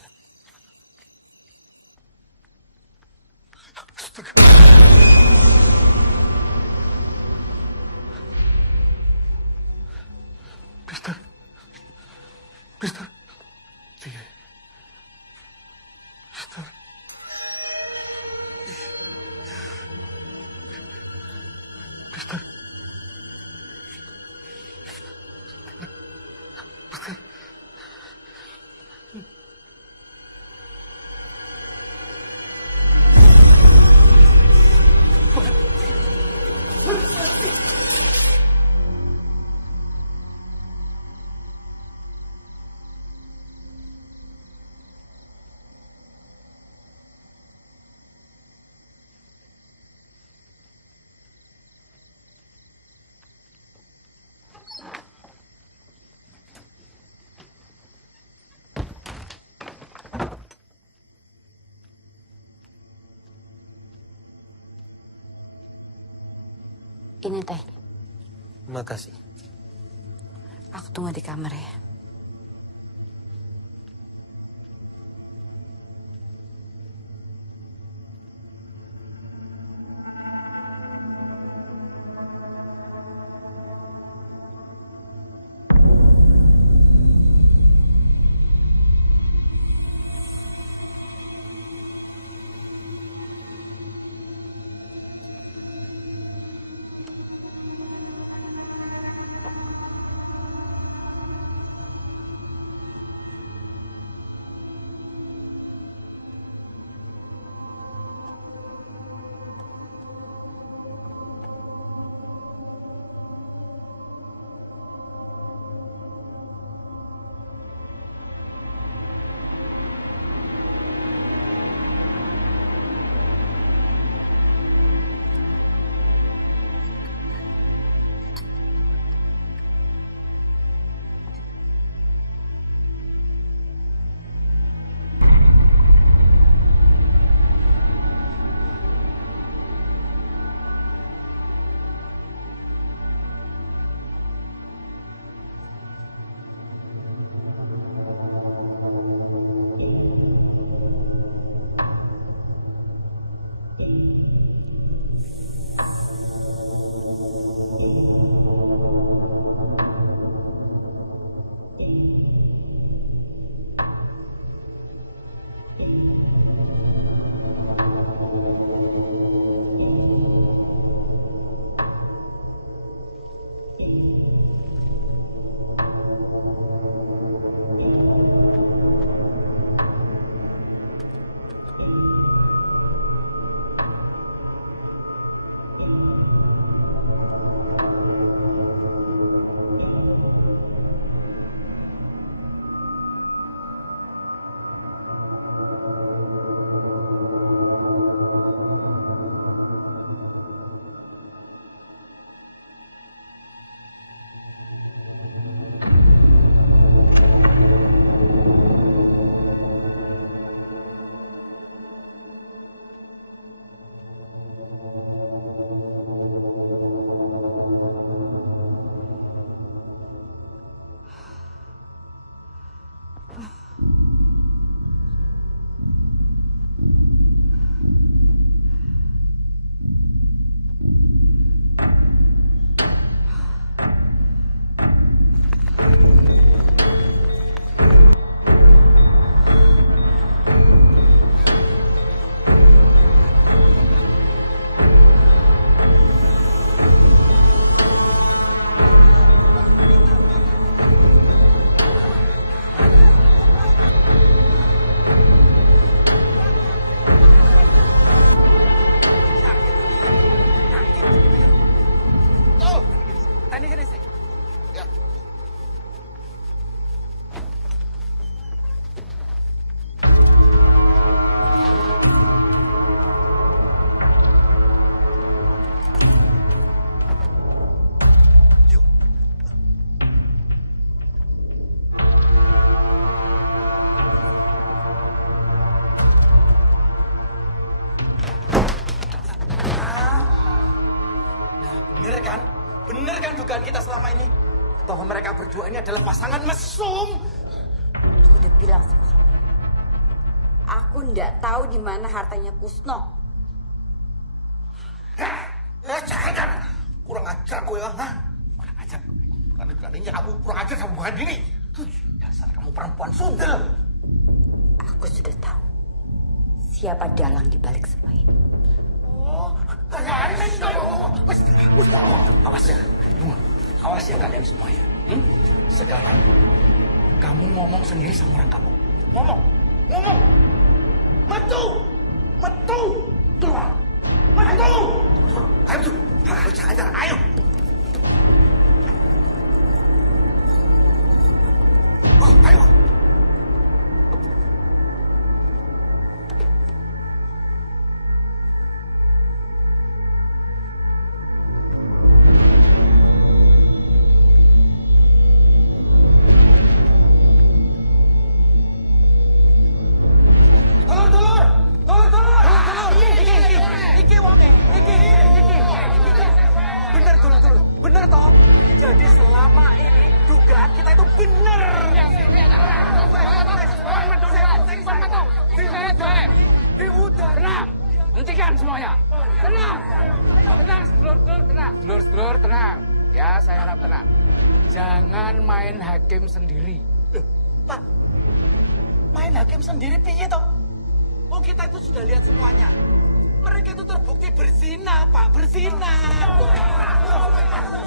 Mister. Mister. Iya. Mister. Mister. Ini teh. Makasih. Aku tunggu di kamar ya. Ngenteni kene sik. Ya. Bener kan? Bener kan dugaan kita selama ini? Bahwa mereka berdua ini adalah pasangan mesum. Aku udah bilang sama kamu. Aku nggak tahu di mana hartanya Kusno. Jangan! Kurang ajar kau ya, ha? Kurang ajar. Berani-beraninya kamu kurang ajar sama Bu Handini. Dasar kamu perempuan sundel. Aku sudah tahu siapa dalang di balik semua ini. Awas ya, awas ya kalian semua ya. Sekarang kamu ngomong sendiri sama orang kamu. Ngomong. Metu! Keluar! Metu! Ayo, tuh. Jangan, ayo. Oh, ayo. Iki wonge, iki. Bener toh. Jadi selama ini dugaan kita itu bener. Tenang, hentikan semuanya. Tenang, sedulur-sedulur, tenang. Sedulur-sedulur, tenang. Ya, saya harap tenang. Jangan main hakim sendiri. Pak, main hakim sendiri piye toh? Oh, kita itu sudah lihat semuanya. Mereka itu terbukti berzina, Pak, berzina.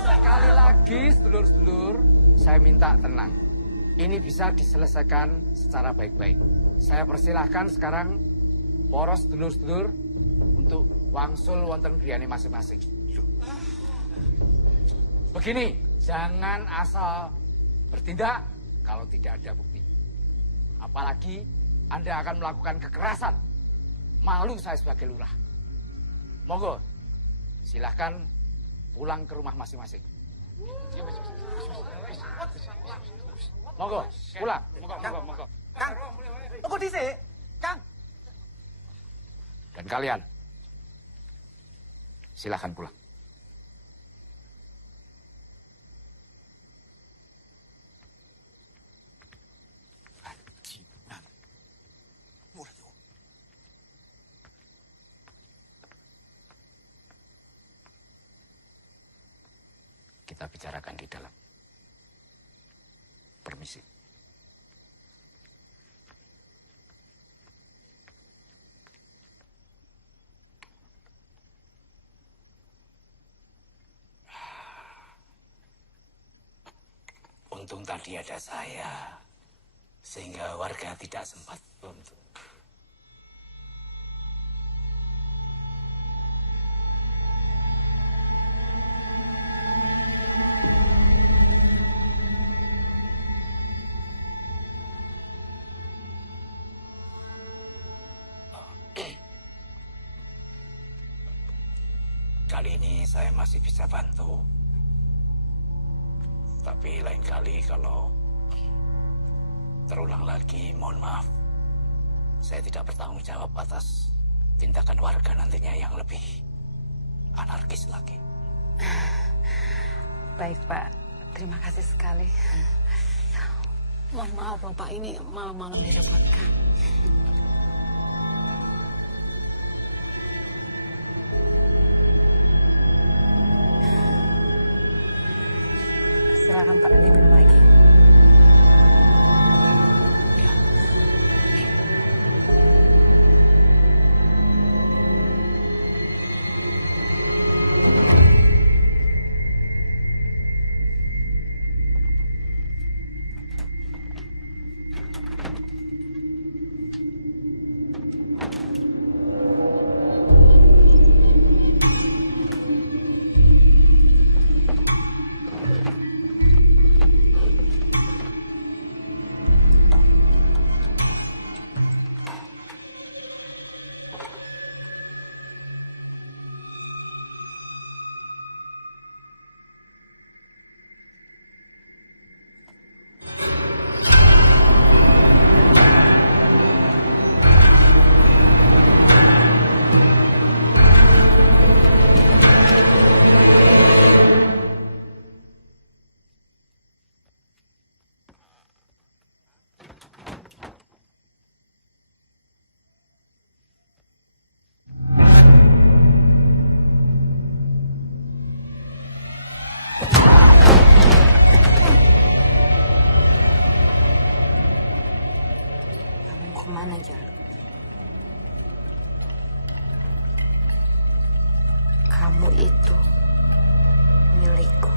Sekali lagi, sedulur-sedulur, saya minta tenang. Ini bisa diselesaikan secara baik-baik. Saya persilahkan sekarang poros sedulur-sedulur untuk wangsul wonten griyane masing-masing. Begini, jangan asal bertindak kalau tidak ada bukti. Apalagi Anda akan melakukan kekerasan. Malu saya sebagai lurah. Monggo, silahkan pulang ke rumah masing-masing. Monggo, pulang. Monggo. Kang, tunggu dhisik. Kang. Dan kalian, silahkan pulang. Kita bicarakan di dalam. Permisi. Untung tadi ada saya, sehingga warga tidak sempat untuk. Kali ini saya masih bisa bantu. Tapi lain kali kalau terulang lagi, mohon maaf. Saya tidak bertanggung jawab atas tindakan warga nantinya yang lebih anarkis lagi. Baik, Pak. Terima kasih sekali. Mohon maaf, Bapak, ini malam-malam direpotkan. Silakan Pak, diminum lagi. Tenang aja. Kamu itu milikku.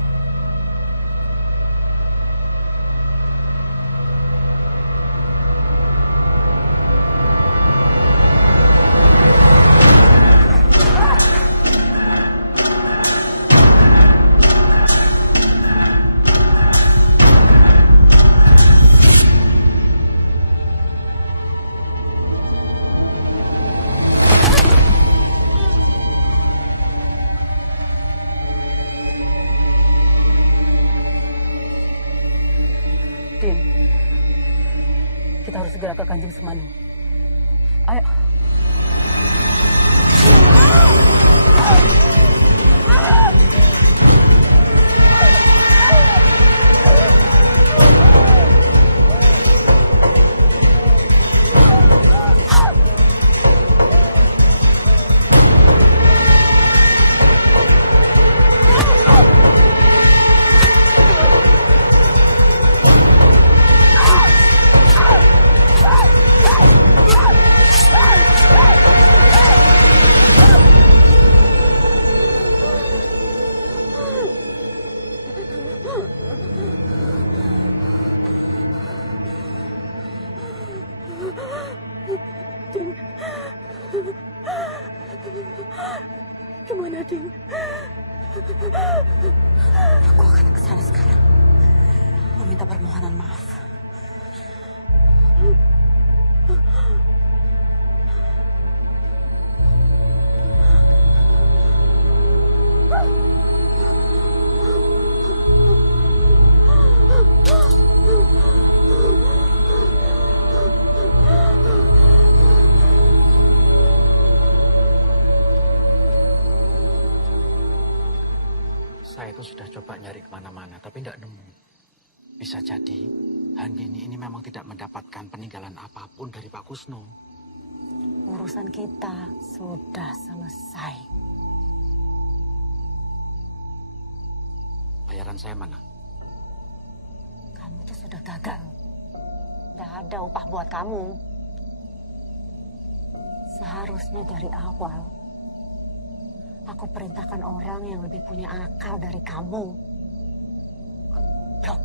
Din, kita harus segera ke Kanjeng Semanu. Ayo. Gimana, Din? Aku akan ke sana sekarang. Meminta permohonan maaf. Saya itu sudah coba nyari kemana-mana, tapi tidak nemu. Bisa jadi, Handini ini memang tidak mendapatkan peninggalan apapun dari Pak Kusno. Urusan kita sudah selesai. Bayaran saya mana? Kamu tuh sudah gagal. Tidak ada upah buat kamu. Seharusnya dari awal, aku perintahkan orang yang lebih punya akal dari kamu. Blok.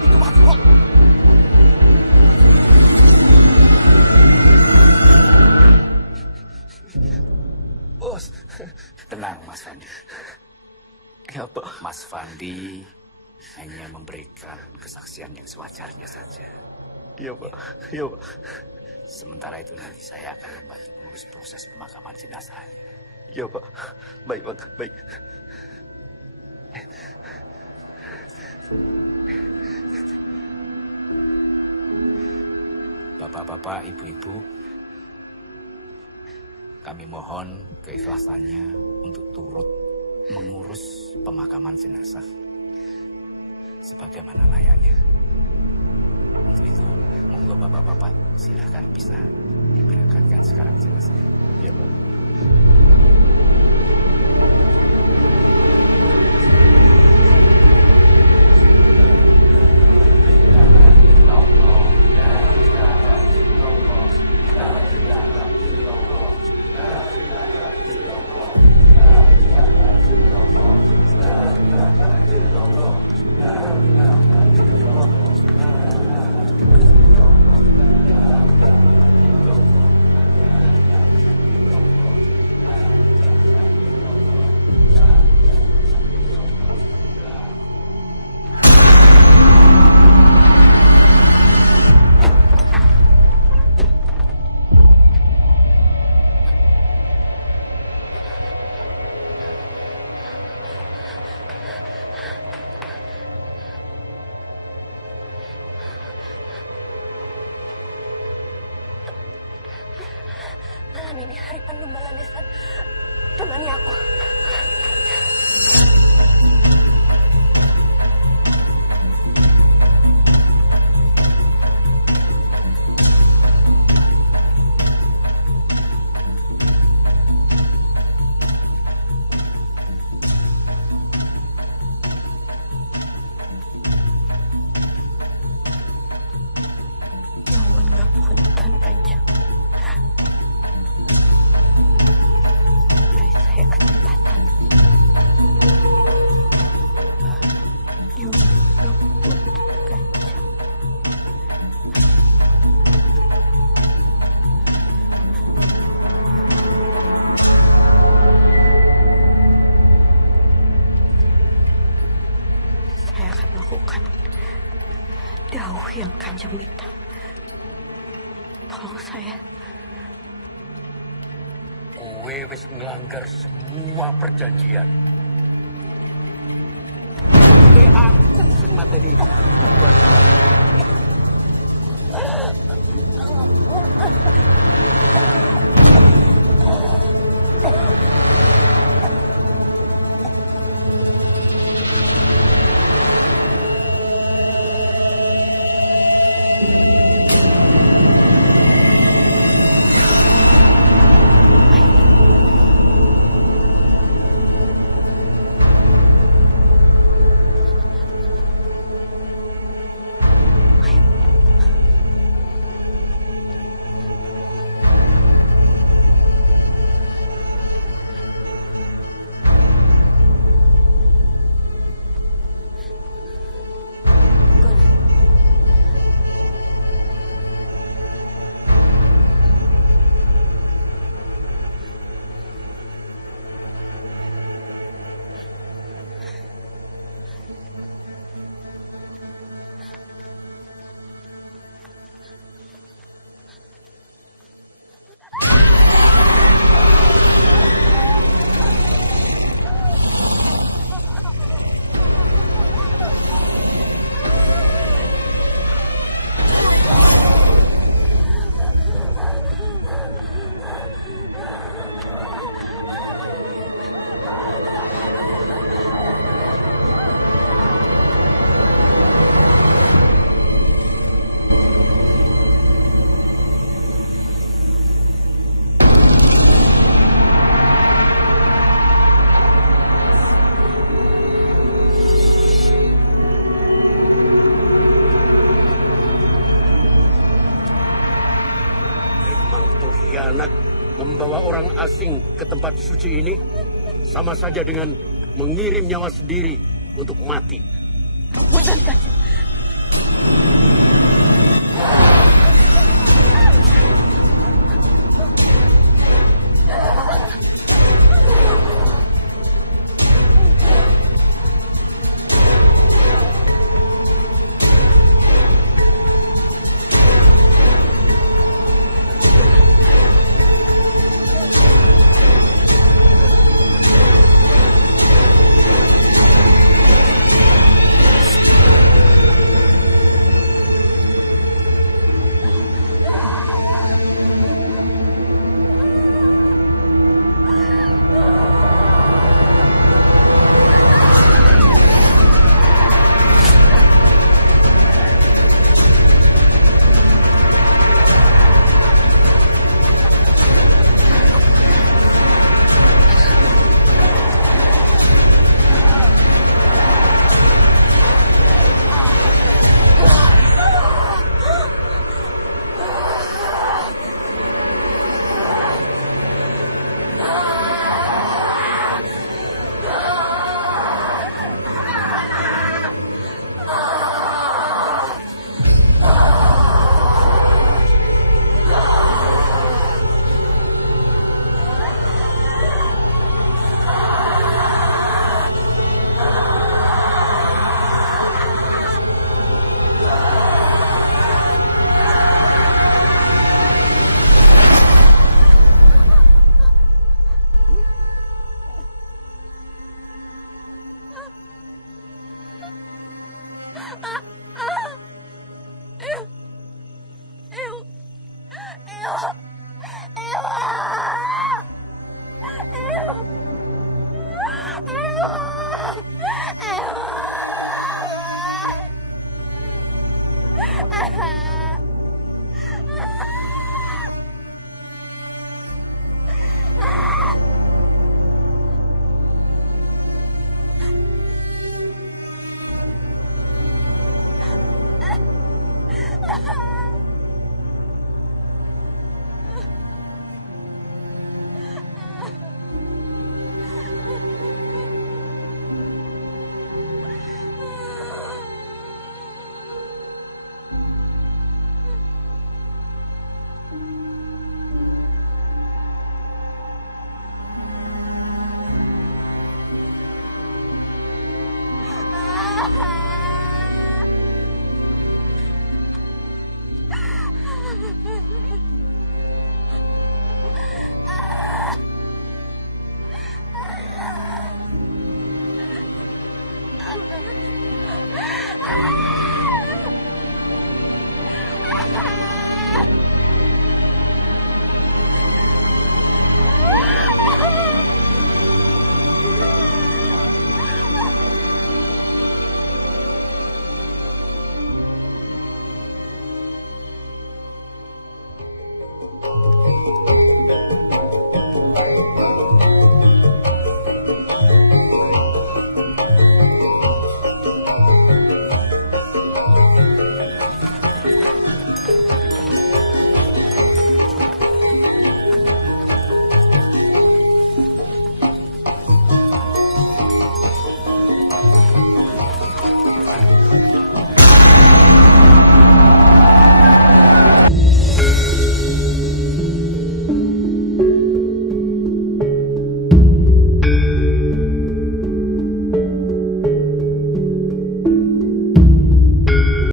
Itu mati kok. Bos. Tenang, Mas Fandi. Ya, Pak. Mas Fandi hanya memberikan kesaksian yang sewajarnya saja. Iya, Pak. Iya, Pak. Sementara itu nanti saya akan membantu mengurus proses pemakaman jenazahnya. Iya, Pak. Baik, Pak. Baik. Bapak-bapak, ibu-ibu, kami mohon keikhlasannya untuk turut mengurus pemakaman jenazah sebagaimana layaknya. Untuk itu, monggo bapak-bapak silahkan bisa diberangkatkan sekarang jenazah. Iya, Pak. Malam ini hari penuh balasan. Temani aku. yang Kanjeng minta. Tolong saya. Kowe wis ngelanggar semua perjanjian. Aku sing mateni. Anak membawa orang asing ke tempat suci ini sama saja dengan mengirim nyawa sendiri untuk mati. Punten, Kanjeng.